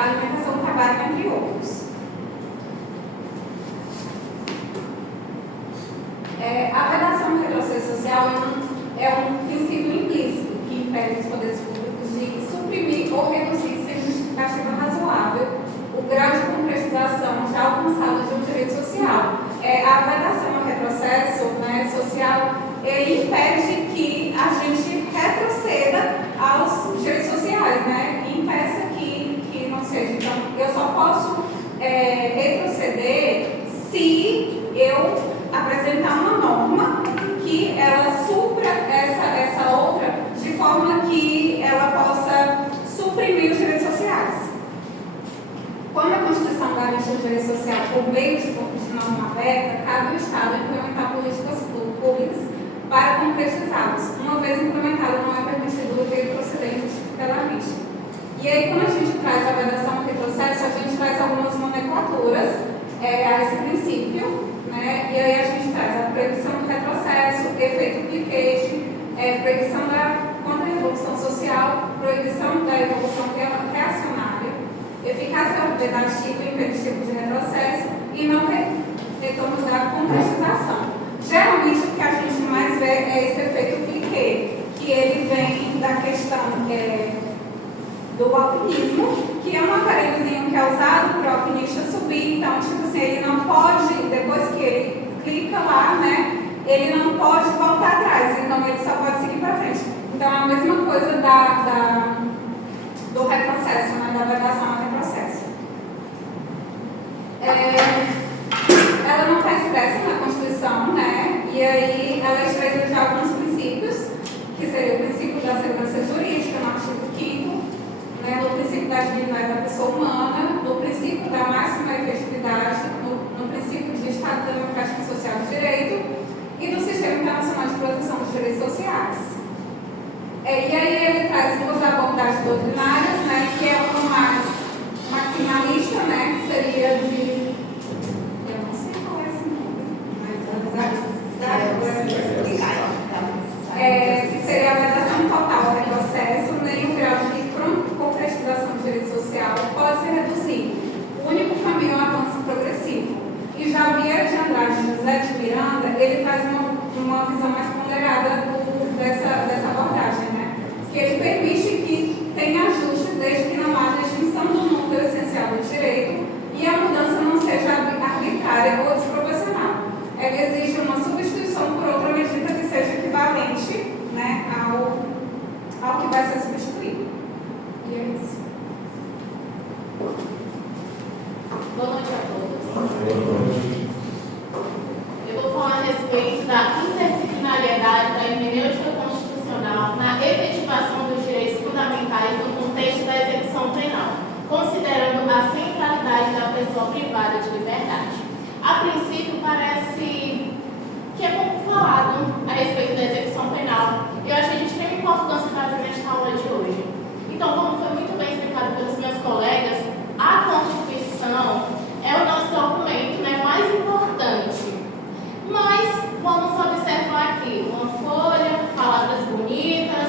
alimentação, trabalho, entre outros. A vedação do retrocesso social é um princípio implícito que impede os poderes públicos de suprimir ou reduzir sem justificativa razoável o grau de concretização já alcançado de um direito social. A vedação ao retrocesso, né, social, ele impede que a gente retroceda aos direitos sociais, né, e impeça que não seja. Então, eu só posso retroceder se eu apresentar uma norma que ela supra essa outra de forma que ela possa suprimir os direitos sociais. Quando a Constituição garante o direito social por meio de norma aberta, cabe ao Estado implementar políticas públicas para concretizá-los. Uma vez implementado, não é permitido o retroceder injustificadamente. E aí, quando a gente traz a vedação ao retrocesso, a gente traz algumas nomenclaturas a esse princípio, né? E aí a gente traz a proibição do retrocesso, efeito Piquet, proibição da contra-revolução social, proibição da evolução reacionária, eficácia ordenativa e impeditivo de retrocesso e não retorno da concretização. Geralmente o que a gente mais vê é esse efeito Piquet, que ele vem da questão do alpinismo, que é um aparelhozinho que é usado para o alpinista subir. Então, tipo assim, ele não pode, depois que ele clica lá, né, ele não pode voltar atrás, então ele só pode seguir para frente. Então, é a mesma coisa do retrocesso, né, da vedação ao retrocesso. Ela não está expressa na Constituição, né, e aí ela é extraída de alguns princípios, que seria o princípio da segurança jurídica, no artigo 5º, no princípio da dignidade da pessoa humana, no princípio da máxima efetividade, no princípio de Estado Democrático e Social de Direito e do Sistema Internacional de Proteção dos Direitos Sociais. E aí ele traz duas abordagens doutrinárias, né, que é uma mais maximalista, né, que seria de... Eu não sei qual é esse nome, mas que seria a vedação total ao retrocesso, nem o grau de concretização do direito social pode ser reduzido. O único caminho é o avanço progressivo. E já Vieira de Andrade e José de Miranda, ele traz uma visão mais ponderada dessa abordagem, né? Que ele permite que tenha ajuste desde que não haja extinção do núcleo essencial do direito e a mudança não seja arbitrária ou desproporcional. Ele exige uma substituição por outra medida que seja equivalente, né, ao que vai ser substituído. E é isso. Boa noite a todos. Eu vou falar a respeito da interdisciplinariedade da hermenêutica constitucional na efetivação dos direitos fundamentais no contexto da execução penal, considerando a centralidade da pessoa privada de liberdade. A princípio, parece que é pouco falado a respeito da execução penal. Eu acho que a gente tem uma importância trazer nesta aula de hoje. Então, como foi muito bem explicado pelos meus colegas, a Constituição é o nosso documento, né, mais importante. Mas vamos observar aqui uma folha, palavras bonitas,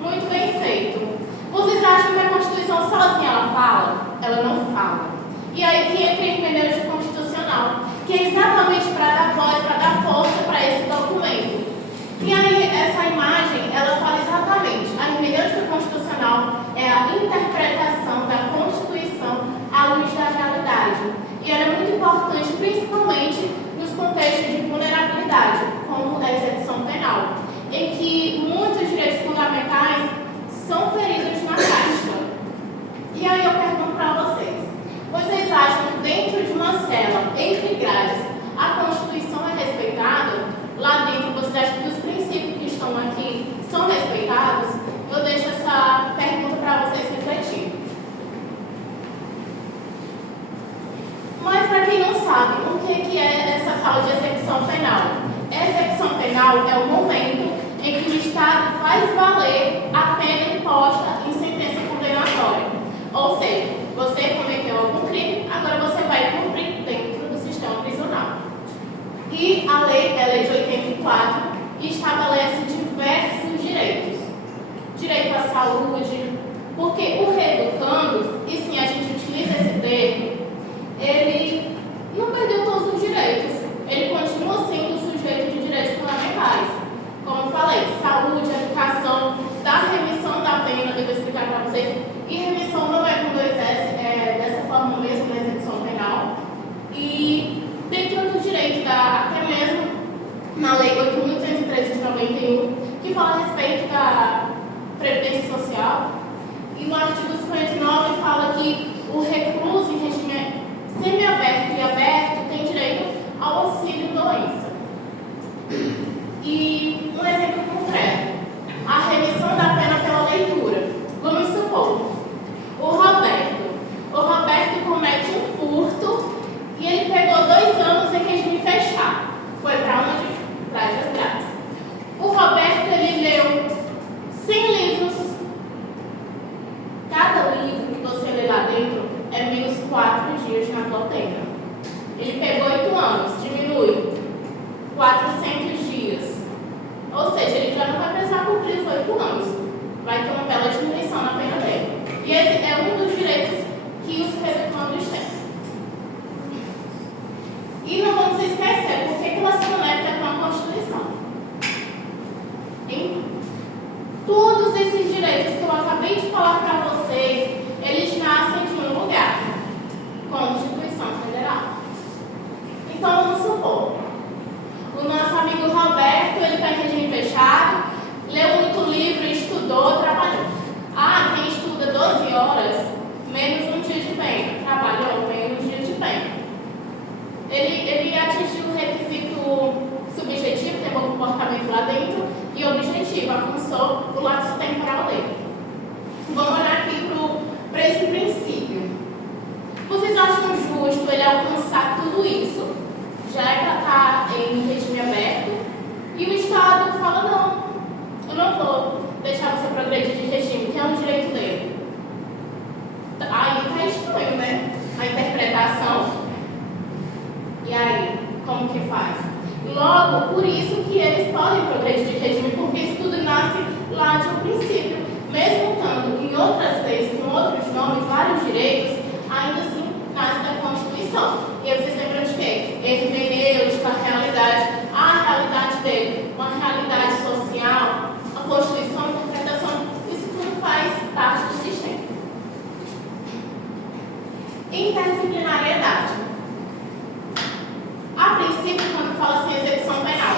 muito bem feito. Vocês acham que a Constituição sozinha ela fala? Ela não fala. E aí que entra a hermenêutica constitucional, que é exatamente para dar voz, para dar força para esse documento. E aí essa imagem, ela fala exatamente, a hermenêutica constitucional é a interpretação da Constituição à luz da realidade. E ela é muito importante, principalmente nos contextos de vulnerabilidade, como a execução penal, em que muitos direitos fundamentais são feridos na prática. E aí eu pergunto para vocês acham que dentro de uma cela, entre grades, a Constituição é respeitada? Lá dentro, vocês acham que os princípios que estão aqui são respeitados? Eu deixo essa pergunta para vocês refletirem. Mas para quem não sabe, o que é essa tal de execução penal? Execução penal é o momento em que o Estado faz valer a pena imposta em sentença condenatória. Ou seja, você cometeu algum crime, agora você vai cumprir dentro do sistema prisional. E a lei é a Lei de 84 e estabelece diversos direitos. Direito à saúde, porque o reeducando, e sim, a gente utiliza esse termo, ele não perdeu todos os direitos. Ele continua sendo sujeito de direitos fundamentais. Como eu falei, saúde, educação, da remissão da pena, eu vou explicar para vocês. E remissão não é com 2 S, é dessa forma mesmo, na execução penal. E dentro do direito, até mesmo na Lei 8.113 de 91, que fala a respeito da Previdência Social, e no artigo 59 fala que o recluso em regime semiaberto e aberto tem direito ao auxílio doença. E um exemplo concreto, a remissão da pena pela leitura. Vamos supor, o Roberto comete um furto e ele pegou 2 anos em regime fechado. Foi para onde? Para as Graças. O Roberto, ele leu 100 livros. Cada livro que você lê lá dentro é menos 4 dias na tua pena. Ele pegou 8 anos, diminui 400 dias. Ou seja, ele já não vai precisar cumprir os 8 anos. Vai ter uma bela diminuição na pena dele. E esse é um dos direitos que os reeducandos têm. E não vamos esquecer por que ela se conecta com a Constituição. Em todos esses direitos que eu acabei de falar para vocês, eles nascem de um lugar, Constituição Federal. Então vamos supor, o nosso amigo Roberto, ele está em regime fechado, leu muito livro, estudou, trabalhou. Quem estuda 12 horas, menos um dia de pena. Trabalhou, menos um dia de pena. Ele atingiu o requisito subjetivo, tem bom comportamento lá dentro, e objetivo, alcançou o lapso temporal dele. Vamos olhar aqui para esse princípio. Vocês acham justo ele alcançar tudo isso? Já é para estar em regime aberto, e o Estado fala, não, eu não vou deixar você progredir de regime, que é um direito dele. Aí está estranho, né? A interpretação. E aí, como que faz? Logo, por isso que eles podem progredir de regime, porque isso tudo nasce lá de um princípio. Mesmo estando em outras leis, com outros nomes, vários direitos, ainda assim nasce da Constituição. E aí vocês lembram de quê? Hermenêutica, a realidade dele, uma realidade social, a Constituição, a interpretação, isso tudo faz parte do sistema. Interdisciplinariedade. A princípio, quando fala assim, execução penal,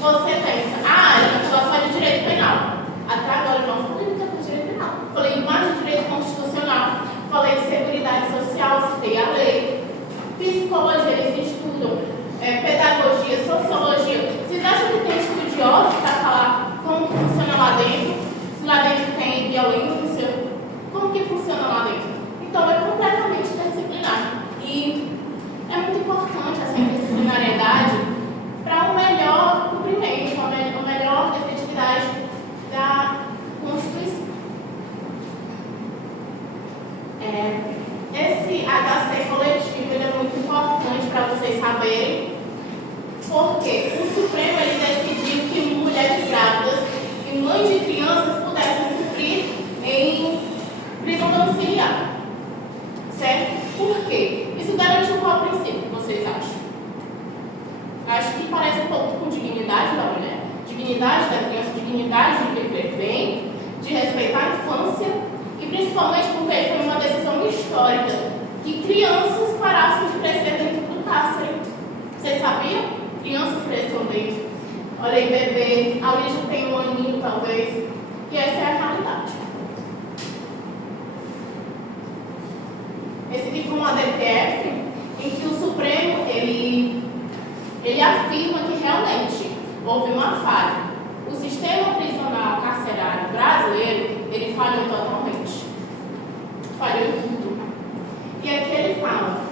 você pensa, eu vou falar só de direito penal. Até agora eu não falei muita coisa de direito penal. Falei mais de direito constitucional, falei de seguridade social, citei a lei. Psicologia, eles estudam, pedagogia, sociologia. Vocês acham que tem estudiosos para falar como que funciona lá dentro? Se lá dentro tem violência, como que funciona lá dentro? Então é completamente interdisciplinar. E é muito importante essa interdisciplinariedade para um melhor cumprimento, uma melhor efetividade da Constituição. Esse HC coletivo ele é muito importante para vocês saberem, porque o Supremo ele decidiu que mulheres grávidas e mães de crianças pudessem cumprir em prisão domiciliar. Certo? Por quê? Isso garantiu qual princípio, vocês acham? Acho que parece um pouco com dignidade da mulher, dignidade da criança, dignidade de viver bem, de respeitar a infância, e principalmente porque foi uma decisão histórica que crianças parassem de crescer dentro do cárcere. Vocês sabiam? Crianças cresceram dentro. Olha aí, bebê, a Lígia tem 1 aninho talvez, e essa é a realidade. Esse aqui foi um ADPF em que o Supremo ele afirma que realmente houve uma falha. O sistema prisional carcerário brasileiro, ele falhou totalmente. Falhou em tudo. E aqui ele fala,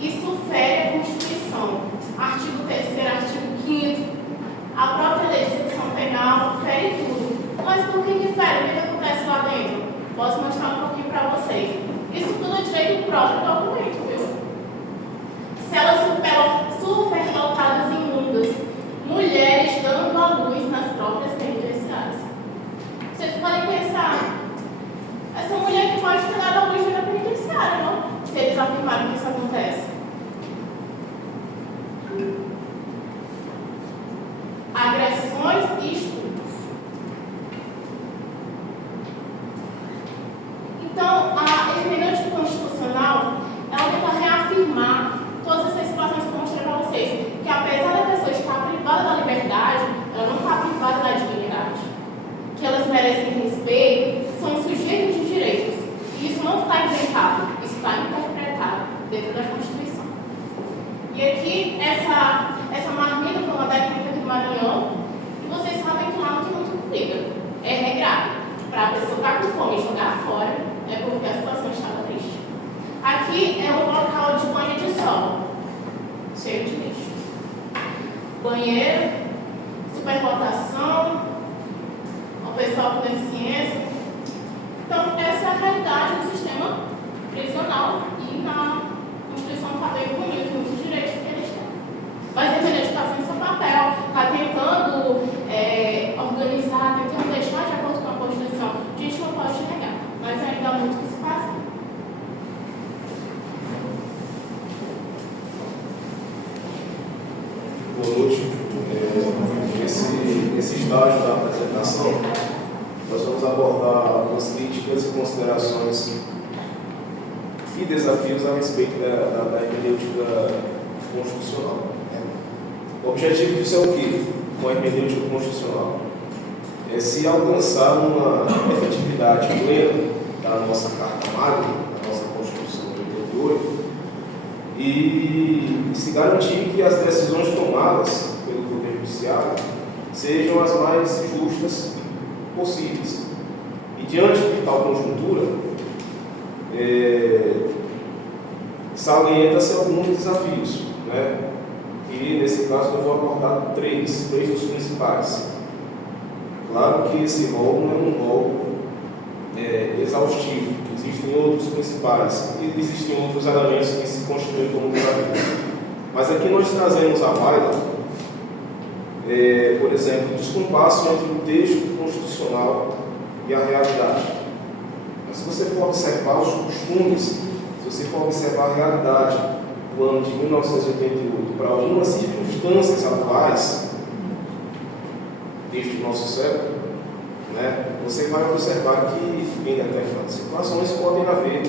isso fere a Constituição. Artigo 3º, artigo 5º, a própria lei de execução penal fere tudo. Mas por que fere? O que acontece lá dentro? Posso mostrar um pouquinho para vocês. Isso tudo é direito do próprio documento, viu? Se ela superou vê são os sujeitos de direitos. E isso não está inventado, isso está interpretado dentro da Constituição. E aqui, essa marmita foi uma técnica do Maranhão, e vocês sabem que lá não tem muito comida. É regrado. Para a pessoa estar com fome e jogar fora, é porque a situação estava triste. Aqui é um local de banho de sol, cheio de lixo. Banheiro, superlotação, o pessoal com deficiência. Então, essa é a realidade do sistema prisional. E na Constituição está bem bonito, muitos direitos que eles têm. Mas a gente está fazendo seu papel, está tentando organizar, tentando deixar de acordo com a Constituição. A gente não pode negar, mas ainda há muito que se fazer. Boa noite. Nesse estágio da apresentação, nós vamos abordar algumas críticas e considerações e desafios a respeito da hermenêutica constitucional. O objetivo disso é o quê? Com a hermenêutica constitucional? É se alcançar uma efetividade plena da nossa Carta Magna, da nossa Constituição de 88, e se garantir que as decisões tomadas pelo Poder Judiciário sejam as mais justas possíveis. E diante de tal conjuntura, salienta-se alguns desafios, né? E nesse caso eu vou abordar três dos principais. Claro que esse rol não é um rol exaustivo, existem outros principais, e existem outros elementos que se constituem como desafio. Mas aqui nós trazemos à baila, por exemplo, o descompasso entre o texto constitucional e a realidade. Mas se você for observar os costumes, se você for observar a realidade do ano de 1988 para algumas circunstâncias atuais deste nosso século, né, você vai observar que em determinadas situações podem haver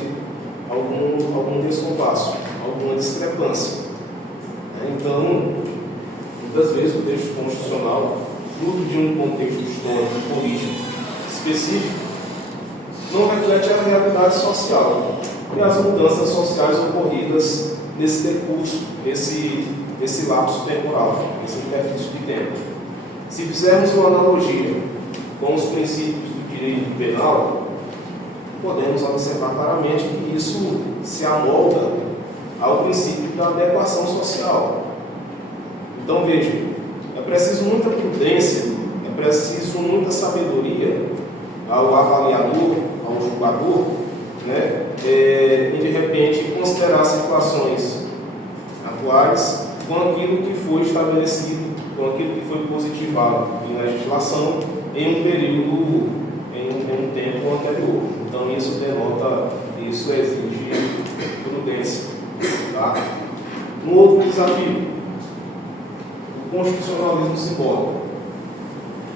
algum descompasso, alguma discrepância. Então, muitas vezes o texto constitucional, fruto de um contexto histórico, político específico, não reflete a realidade social e as mudanças sociais ocorridas nesse decurso, nesse lapso temporal, nesse intercurso de tempo. Se fizermos uma analogia com os princípios do direito penal, podemos observar claramente que isso se amolda ao princípio da adequação social. Então vejam, é preciso muita prudência, é preciso muita sabedoria ao avaliador, ao julgador, né, e de repente considerar situações atuais com aquilo que foi estabelecido, com aquilo que foi positivado em legislação em um período, em um tempo anterior. Então isso denota, isso exige prudência. Tá? Um outro desafio, o constitucionalismo simbólico.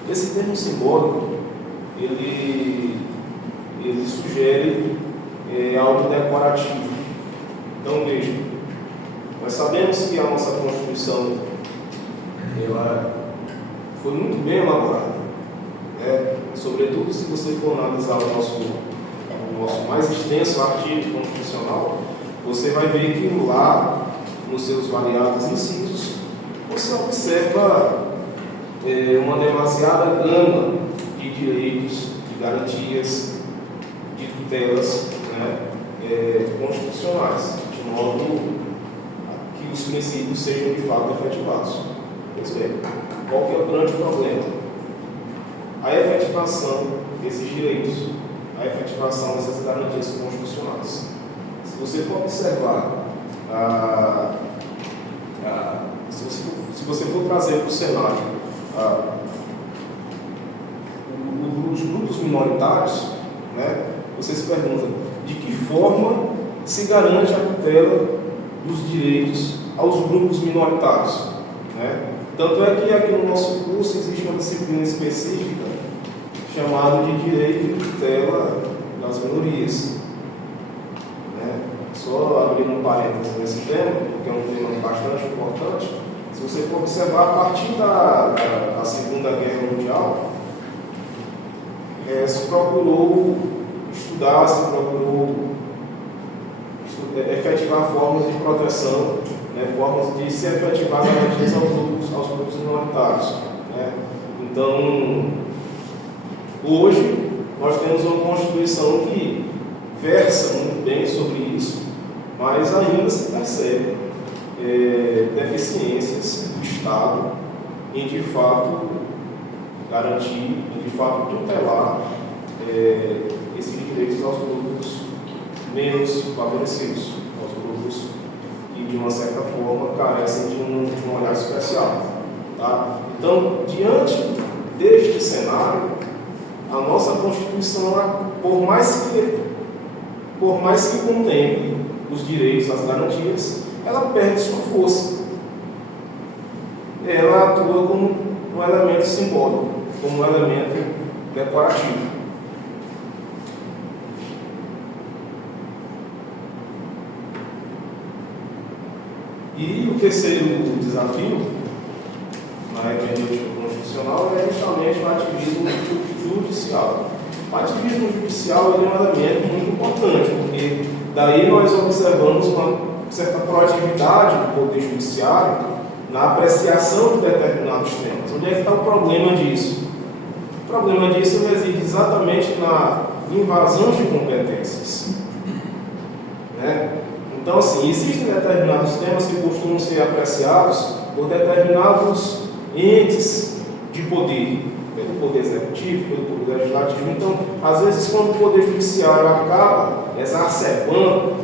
Esse termo simbólico, ele sugere algo decorativo. Então vejam, nós sabemos que a nossa Constituição ela foi muito bem elaborada, né? Sobretudo se você for analisar o nosso mais extenso artigo constitucional, você vai ver que lá, nos seus variados incisos, você observa uma demasiada gama de direitos, de garantias, de tutelas, né, constitucionais, de modo que os princípios sejam de fato efetivados. Pois bem, qual que é o grande problema? A efetivação desses direitos, a efetivação dessas garantias constitucionais. Se você for observar, se você for trazer para o cenário os grupos minoritários, né, você se pergunta de que forma se garante a tutela dos direitos aos grupos minoritários. Né? Tanto é que aqui no nosso curso existe uma disciplina específica chamada de Direito e Tutela das Minorias. Né? Só abrir um parênteses nesse tema, porque é um tema bastante importante. Se você for observar, a partir da Segunda Guerra Mundial, se procurou estudar, se procurou efetivar formas de proteção, né, formas de se efetivar garantias aos grupos minoritários. Né. Então, hoje, nós temos uma Constituição que versa muito bem sobre isso, mas ainda se percebe deficiências do Estado em, de fato, garantir, em, de fato, tutelar esses direitos aos grupos menos favorecidos, aos grupos que, de uma certa forma, carecem de um olhar especial. Tá? Então, diante deste cenário, a nossa Constituição, por mais que contemple os direitos, as garantias, ela perde sua força. Ela atua como um elemento simbólico, como um elemento decorativo. E o terceiro desafio na hermenêutica constitucional é justamente o ativismo judicial. O ativismo judicial é um elemento muito importante, porque daí nós observamos uma certa proatividade do Poder Judiciário na apreciação de determinados temas. Onde é que está o problema disso? O problema disso reside exatamente na invasão de competências. Né? Então, assim, existem determinados temas que costumam ser apreciados por determinados entes de poder, pelo Poder Executivo, pelo Poder Legislativo. Então, às vezes, quando o Poder Judiciário acaba exacerbando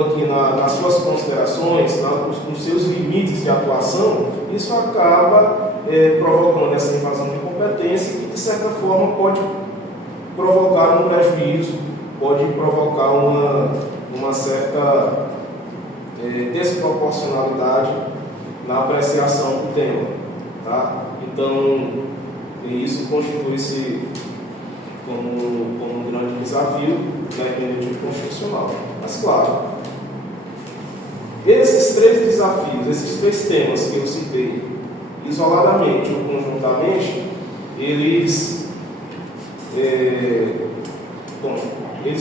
aqui nas suas considerações, nos seus limites de atuação, isso acaba provocando essa invasão de competência que, de certa forma, pode provocar um prejuízo, pode provocar uma certa desproporcionalidade na apreciação do tema. Tá? Então, isso constitui-se como um grande desafio na hermenêutica constitucional. Mas, claro, esses três desafios, esses três temas que eu citei, isoladamente ou conjuntamente, eles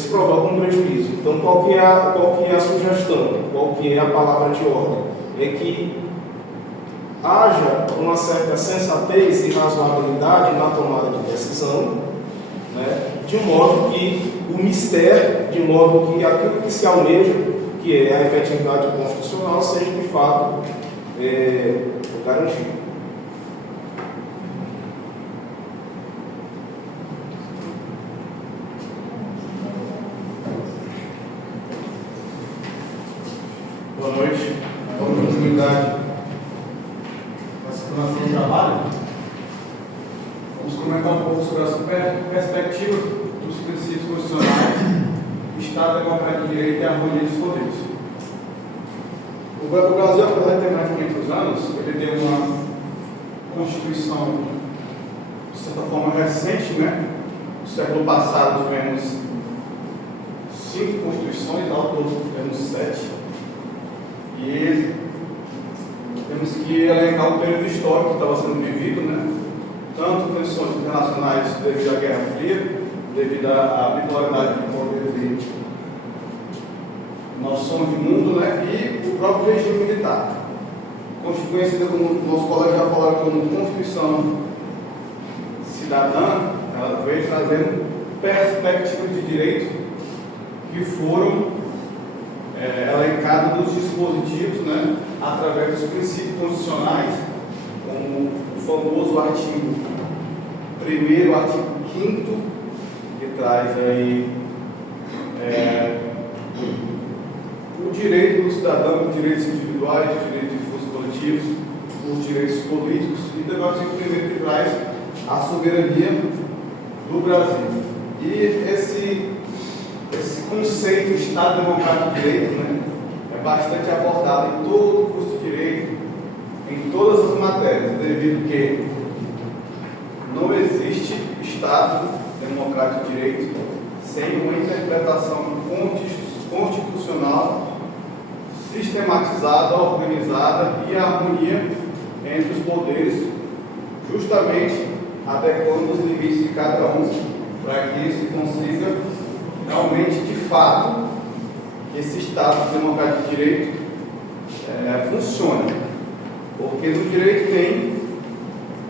provocam um prejuízo. Então, qual que é a sugestão? Qual que é a palavra de ordem? É que haja uma certa sensatez e razoabilidade na tomada de decisão, né, de modo que o mistério, de modo que aquilo que se almeja, que é a efetividade constitucional, seja de fato garantido. Boa noite. A oportunidade da situação do trabalho. Vamos comentar um pouco sobre as perspectivas dos princípios constitucionais, Estado democrático de direito e a harmonia dos poderes. O Brasil, apesar de ter mais de 500 anos, ele tem uma Constituição, de certa forma, recente, né? No século passado, tivemos 5 constituições, ao todo tivemos 7. E temos que elencar o período histórico que estava sendo vivido, né? Tanto tensões internacionais devido à Guerra Fria, devido à bipolaridade de poderes e noção de mundo, né? E o próprio regime militar. Constituída, como nossos colegas já falaram, como Constituição Cidadã, ela veio trazendo perspectivas de direito que foram elencados nos dispositivos, né? Através dos princípios constitucionais, como o famoso artigo 1º, artigo 5º, que traz aí o direito do cidadão, os direitos individuais, os direitos difusos coletivos, os direitos políticos, e também o artigo 1º que traz a soberania do Brasil. E esse conceito de Estado Democrático de Direito, né, é bastante abordado em todo o curso de Direito, em todas as matérias, devido que não existe Estado Democrático de Direito sem uma interpretação constitucional sistematizada, organizada e a harmonia entre os poderes, justamente adequando os limites de cada um, para que isso consiga realmente, de fato, que esse Estado democrático de direito funcione. Porque no direito tem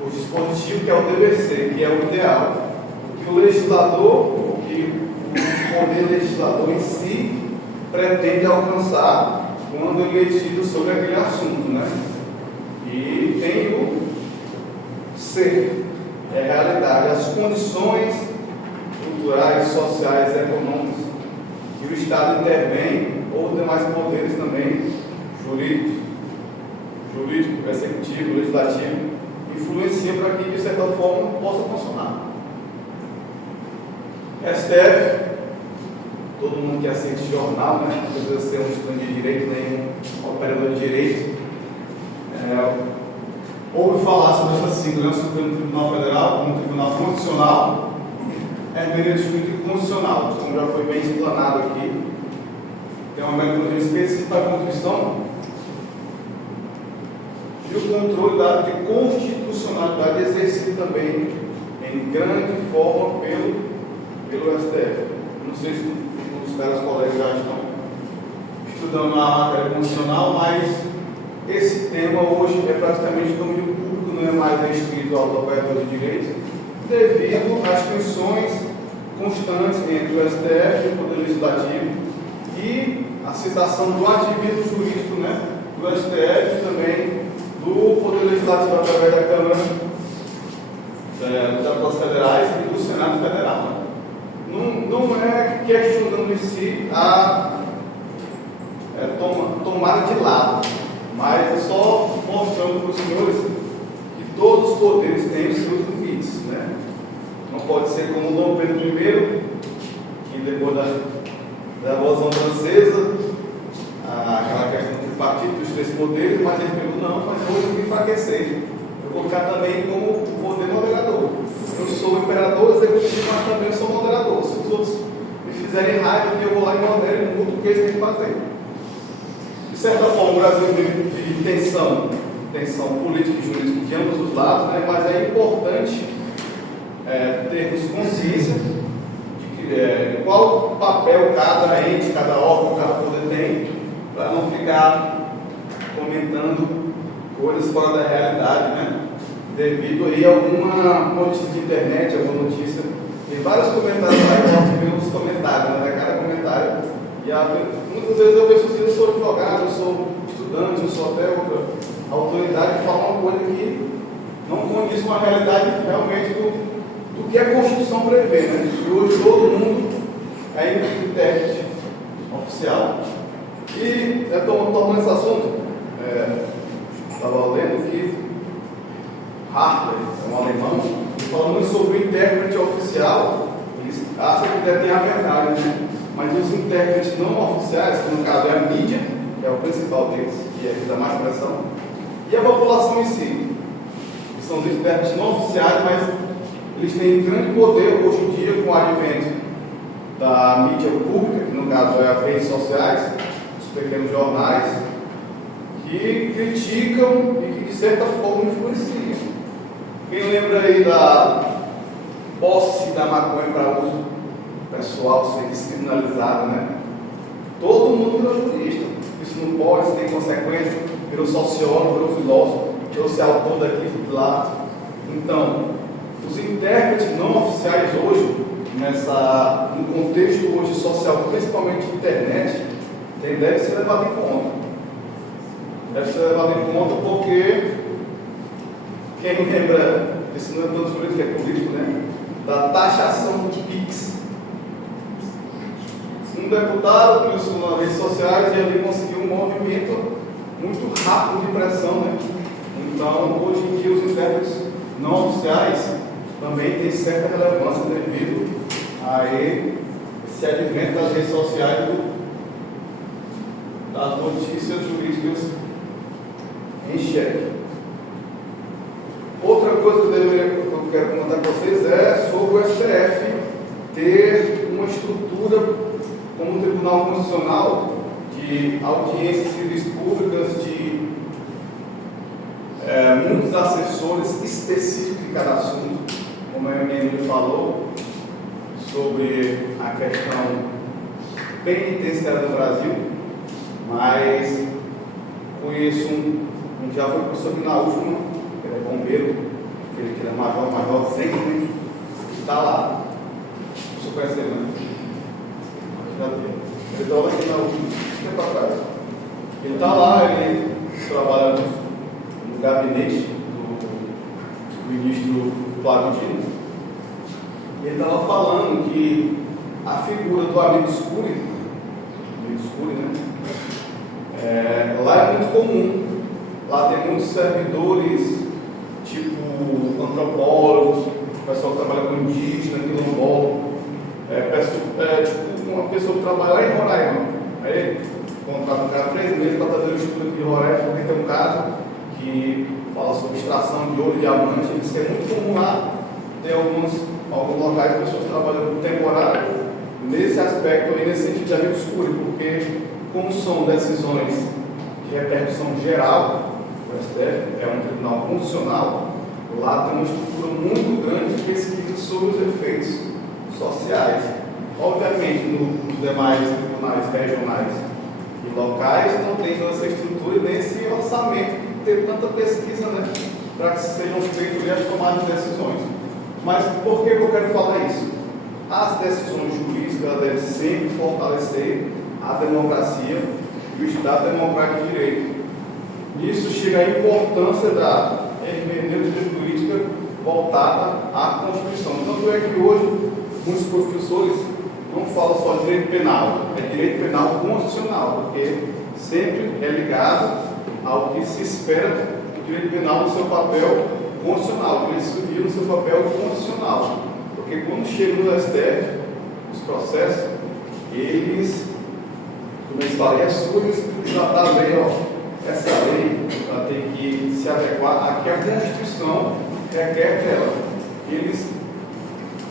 o dispositivo, que é o dever ser, que é o ideal. O que o legislador, o que o poder legislador em si pretende alcançar quando ele decide sobre aquele assunto, né? E tem o ser, é a realidade, as condições culturais, sociais, econômicas que o Estado intervém, ou demais poderes também, jurídico, executivo, legislativo, influencia para que, de certa forma, possa funcionar. STF, todo mundo que assiste jornal, né? Não precisa ser um estudante de direito, nem um operador de direito. Ouve falar sobre essa sigla, Supremo Tribunal Federal, como Tribunal Constitucional, hermenêutica jurídica constitucional, como já foi bem explanado aqui. Tem uma metodologia específica da Constituição e o controle da área de constitucionalidade exercido também em grande forma pelo STF. Não sei se os caras colegas já estão estudando a matéria constitucional, mas esse tema hoje é praticamente domínio público, não é mais restrito aos operadores de direito, devido às tensões constantes entre o STF e o Poder Legislativo e a citação do ativismo jurídico, né, do STF e também do Poder Legislativo através da Câmara dos Deputados Federais e do Senado Federal. Não é questionando em si a tomada de lado, mas é só mostrando para os senhores que todos os poderes têm os seus limites, né? Não pode ser como Dom Pedro I, que depois da Revolução Francesa, aquela questão do partido dos três poderes, mas ele pegou, não, mas eu vou me enfraquecer. Eu vou ficar também como poder moderador. Eu sou imperador executivo, mas também sou moderador. Se os outros me fizerem raiva, eu vou lá e modero e mudo o que eles têm que fazer. De certa forma, o Brasil vive tensão política e jurídica de ambos os lados, né? Mas é importante termos consciência de qual papel cada ente, cada órgão, cada poder tem, para não ficar comentando coisas fora da realidade, né? Devido aí a alguma notícia de internet, alguma notícia, tem vários comentários lá, eu vejo os comentários, né? Cada comentário, e muitas vezes eu vejo assim, eu sou advogado, eu sou estudante, eu sou até outra autoridade, falar uma coisa que não condiz com a realidade realmente do que a Constituição prevê, né? E hoje todo mundo é intérprete oficial. E, tomando esse assunto, estava lendo que Hartley, um alemão, falando sobre o intérprete oficial, eles acham que detém a verdade, né? Mas os intérpretes não oficiais, que no caso é a mídia, que é o principal deles, que é que dá mais pressão, e a população em si, que são os intérpretes não oficiais, mas eles têm grande poder hoje em dia com o advento da mídia pública, que no caso é as redes sociais, os pequenos jornais, que criticam e que de certa forma influenciam. Quem lembra aí da posse da maconha para uso pessoal ser descriminalizado, né? Todo mundo virou jurista. Isso não pode, isso tem consequência, virou sociólogo, virou filósofo, virou-se autor daqui e de lá. Então, os intérpretes não oficiais hoje, no contexto hoje social, principalmente de internet, deve ser levado em conta. Deve ser levado em conta porque quem lembra, esse não é tanto sobre isso que é político, né? Da taxação de PIX. Um deputado começou nas redes sociais e ali conseguiu um movimento muito rápido de pressão, né? Então, hoje em dia, os intérpretes não oficiais também têm certa relevância devido a esse advento das redes sociais das notícias jurídicas em xeque. Outra coisa que eu quero comentar com vocês é sobre o STF ter uma estrutura como um Tribunal Constitucional de audiências civis públicas, de muitos assessores específicos de cada assunto. como a Emília falou, sobre a questão penitenciária do Brasil, mas conheço já foi professor aqui na última, ele é bombeiro, ele é major sempre, né? Está lá. Você conhece ele, né? Ele estava aqui na última, tempo atrás. Ele está lá, ele trabalha no gabinete do ministro Flávio Dino. E ele estava falando que a figura do amigo escuro, né? Lá é muito comum. Lá tem muitos servidores, tipo antropólogos, pessoal que trabalha com indígena, quilombola, tipo uma pessoa que trabalha lá em Roraima. Aí contrata um cara 3 meses para fazer o estudo aqui de Roraima, porque tem um caso que fala sobre extração de ouro e diamante. Ele diz que é muito comum lá. Tem alguns locais que as pessoas trabalham por temporário nesse aspecto aí, nesse sentido de amigo escuro, porque como são decisões de repercussão geral, o STF é um tribunal constitucional, lá tem uma estrutura muito grande de pesquisa sobre os efeitos sociais. Obviamente, nos demais tribunais regionais e locais não tem toda essa estrutura e nem esse orçamento de ter tanta pesquisa, né, para que sejam feitas as tomadas de decisões. Mas por que eu quero falar isso? As decisões jurídicas devem sempre fortalecer a democracia e o Estado democrático de direito. Nisso chega a importância da hermenêutica jurídica voltada à Constituição. Tanto é que hoje muitos professores não falam só de direito penal, é direito penal constitucional, porque sempre é ligado ao que se espera do direito penal no seu papel constitucional, o direito civil no seu papel constitucional. Porque quando chega no STF, os processos, eles, como eles falam, é sua tratar a lei, essa lei ela tem que se adequar a que a Constituição requer dela. Eles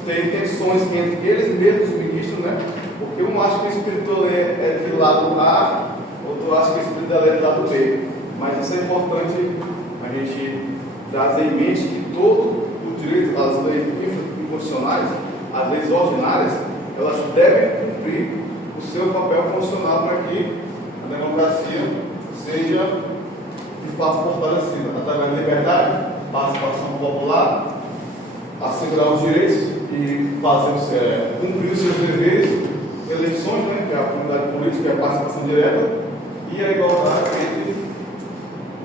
têm tensões entre eles mesmos, os ministros, né? Porque um acha que o espírito da lei é de lado A, outro acha que o espírito da lei é de lado B. Mas isso é importante a gente trazer em mente que todo o direito, as leis inconstitucionais, as leis ordinárias, elas devem cumprir o seu papel constitucional para que a democracia seja de fato fortalecida através da liberdade, participação popular, assegurar os direitos e fazer cumprir os seus deveres, eleições, né, que é a comunidade política, que é a participação direta, e a igualdade entre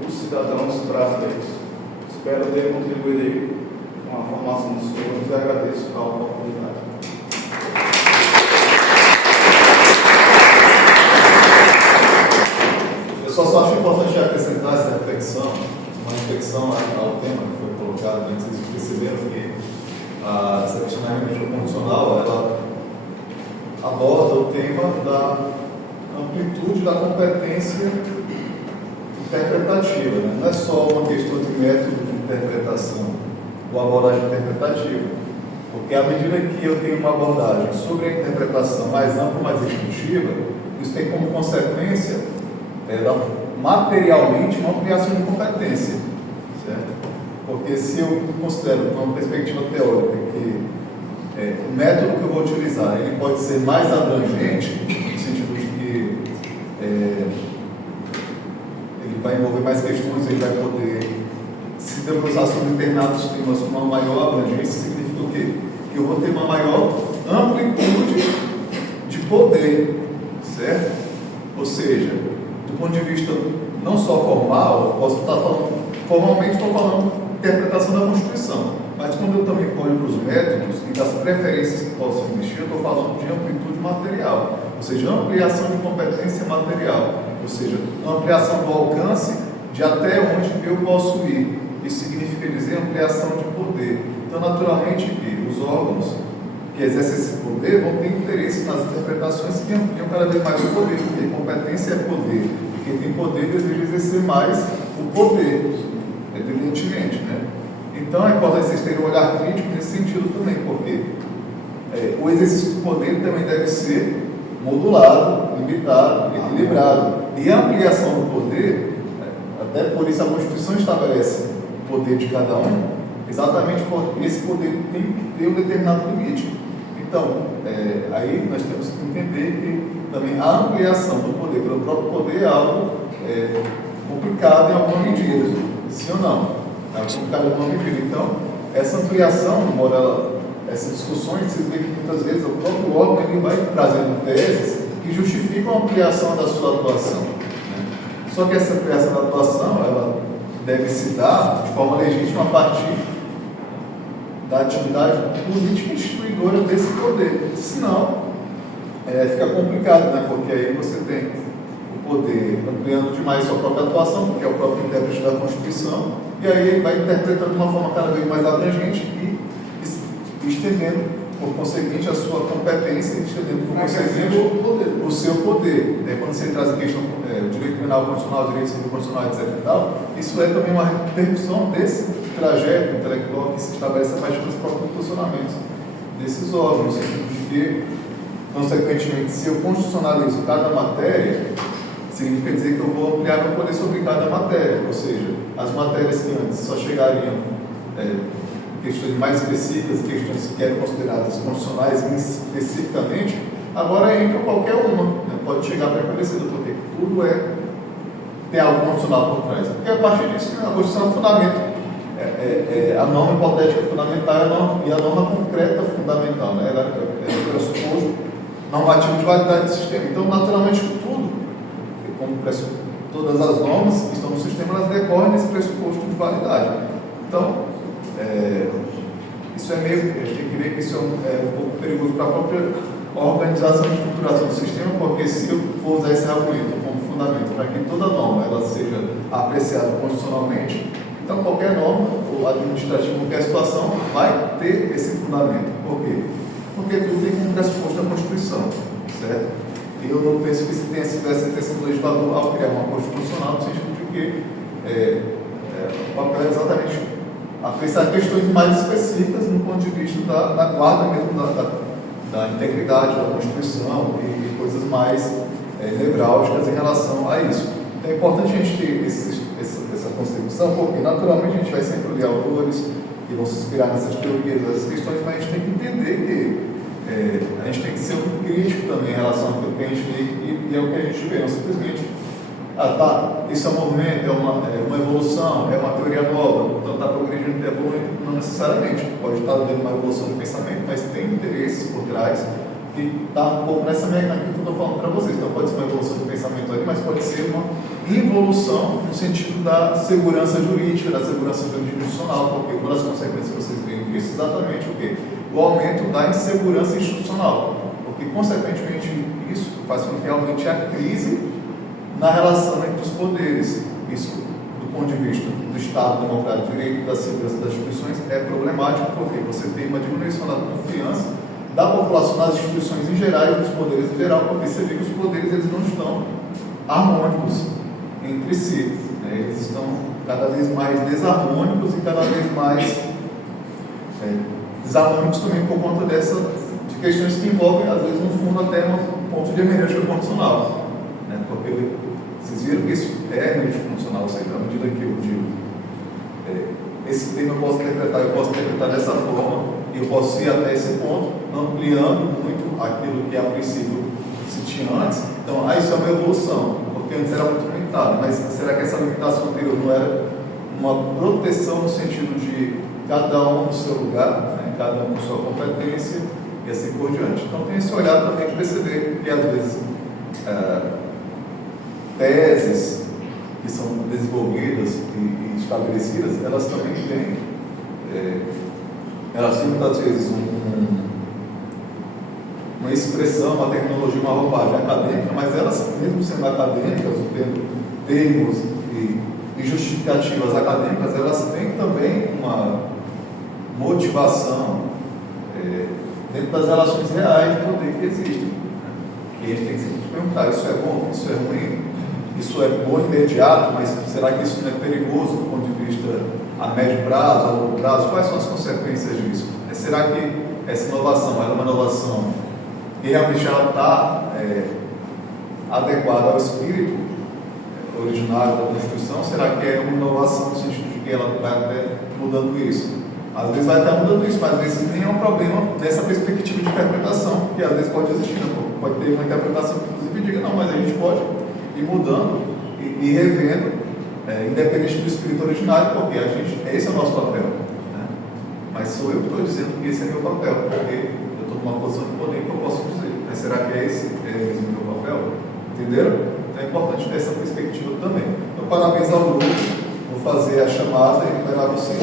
os cidadãos brasileiros. Espero ter contribuído com a formação dos senhores e agradeço a oportunidade. Eu só acho importante acrescentar essa reflexão, uma reflexão ao tema que foi colocado, né? Vocês perceberam que essa questão da hermenêutica constitucional, ela aborda o tema da amplitude da competência interpretativa, né? Não é só uma questão de método de interpretação ou abordagem interpretativa, porque à medida que eu tenho uma abordagem sobre a interpretação mais ampla, mais executiva, isso tem como consequência materialmente uma ampliação de competência, certo? Porque se eu considero, uma perspectiva teórica, que o método que eu vou utilizar ele pode ser mais abrangente, no sentido de que ele vai envolver mais questões, ele vai poder se debruçar sobre determinados temas com uma maior abrangência, significa o quê? Que eu vou ter uma maior amplitude de poder, certo? Ou seja, do ponto de vista não só formal, eu posso estar falando, formalmente estou falando interpretação da Constituição, mas quando eu também olho para os métodos e das preferências que possam existir, eu estou falando de amplitude material, ou seja, ampliação de competência material, ou seja, ampliação do alcance de até onde eu posso ir. Isso significa dizer ampliação de poder. Então, naturalmente, que os órgãos que exercem esse poder vão ter interesse nas interpretações que ampliam cada vez mais o poder, porque competência é poder. Quem tem poder deseja exercer mais o poder, evidentemente, né? Então é importante vocês terem um olhar crítico nesse sentido também, porque o exercício do poder também deve ser modulado, limitado, equilibrado. E a ampliação do poder, até por isso a Constituição estabelece o poder de cada um, exatamente porque esse poder tem que ter um determinado limite. Então, aí nós temos que entender que também a ampliação do poder pelo próprio poder é algo complicado em alguma medida, sim ou não? É complicado em alguma medida. Então, essa ampliação, embora essas discussões, vocês veem que muitas vezes o próprio órgão ele vai trazendo teses que justificam a ampliação da sua atuação. Né? Só que essa ampliação da atuação, ela deve se dar de forma legítima a partir da atividade política instituidora desse poder. Senão, fica complicado, né? Porque aí você tem o poder ampliando demais sua própria atuação, porque é o próprio intérprete da Constituição, e aí ele vai interpretando de uma forma cada vez mais abrangente e estendendo, por conseguinte, a sua competência e estendendo, por conseguinte, o seu poder. Quando você traz a questão direito penal constitucional, direito civil constitucional, etc. e tal, isso é também uma repercussão desse trajeto intelectual que se estabelece a partir dos próprios funcionamentos desses órgãos, no sentido de que, consequentemente, se eu constitucionalizo cada matéria, significa dizer que eu vou ampliar meu poder sobre cada matéria, ou seja, as matérias que antes só chegariam questões mais específicas, questões que eram consideradas constitucionais especificamente, agora entra qualquer uma, né? Pode chegar pré-conhecido, porque tudo tem algo constitucional por trás. Porque a partir disso, a Constituição é um fundamento. A norma hipotética fundamental e a norma concreta fundamental, né? Ela é o pressuposto normativo de validade do sistema. Então, naturalmente, tudo, como todas as normas que estão no sistema, elas decorrem desse pressuposto de validade. Então, isso é meio, a gente tem que ver que isso é um pouco perigoso para a própria organização e estruturação do sistema, porque se eu for usar esse argumento como fundamento para que toda norma ela seja apreciada constitucionalmente, então qualquer norma, ou administrativa, qualquer situação, vai ter esse fundamento. Por quê? Porque tudo tem como pressuposto a Constituição, certo? E eu não penso que se tenha sido essa intenção do legislador ao criar uma Constitucional, no sentido de que o papel é exatamente apreciar questões mais específicas no ponto de vista da guarda mesmo da integridade da Constituição e coisas mais nevrálgicas em relação a isso. Então é importante a gente ter essa concepção, porque naturalmente a gente vai sempre ler autores que vão se inspirar nessas teorias, nessas questões, mas a gente tem que entender que a gente tem que ser um crítico também em relação àquilo que a gente lê e é o que a gente vê, não simplesmente isso é um movimento, é uma evolução, é uma teoria nova, então está progredindo e evoluindo, não necessariamente. Pode estar dando uma evolução do pensamento, mas tem interesses por trás que está um pouco nessa mecânica que eu estou falando para vocês. Então pode ser uma evolução do pensamento ali, mas pode ser uma involução no sentido da segurança jurídica, da segurança jurisdicional, porque uma das consequências que vocês veem disso é exatamente o quê? O aumento da insegurança institucional, porque consequentemente isso faz com que aumente a crise na relação entre os poderes. Isso, do ponto de vista do Estado democrático de direito, da segurança das instituições, é problemático porque você tem uma diminuição da confiança da população nas instituições em geral e nos poderes em geral, porque você vê que os poderes eles não estão harmônicos entre si, né? Eles estão cada vez mais desarmônicos e cada vez mais desarmônicos também por conta de questões que envolvem, às vezes, no fundo, até um ponto de hermenêutica constitucional, né? Porque vocês viram que isso é hermenêutica constitucional, ou seja, à medida que eu digo esse tema eu posso interpretar dessa forma, e eu posso ir até esse ponto, ampliando muito aquilo que a princípio se tinha antes. Então, isso é uma evolução, porque antes era muito limitado, mas será que essa limitação anterior não era uma proteção no sentido de cada um no seu lugar, né? Cada um com sua competência e assim por diante? Então, tem esse olhar também de perceber que, às vezes, teses que são desenvolvidas e estabelecidas, elas também têm, elas têm muitas vezes uma expressão, uma terminologia, uma roupagem acadêmica, mas elas, mesmo sendo acadêmicas, tendo termos e justificativas acadêmicas, elas têm também uma motivação dentro das relações reais de poder que existem. E a gente tem que se perguntar, isso é bom, isso é ruim? Isso é bom imediato, mas será que isso não é perigoso do ponto de vista a médio prazo, a longo prazo? Quais são as consequências disso? Será que essa inovação é uma inovação que realmente ela está adequada ao espírito originário da Constituição? Será que é uma inovação no sentido de que ela vai até mudando isso? Às vezes vai estar mudando isso, mas às vezes nem é um problema nessa perspectiva de interpretação, que às vezes pode existir, né? Pode ter uma interpretação que inclusive diga, não, mas a gente pode ir mudando e revendo, independente do espírito originário, porque esse é o nosso papel. Né? Mas sou eu que estou dizendo que esse é meu papel, porque eu estou numa posição de poder que eu posso dizer. Mas será que é esse mesmo o meu papel? Entenderam? Então é importante ter essa perspectiva também. Então, parabéns ao grupo, vou fazer a chamada e liberar vocês.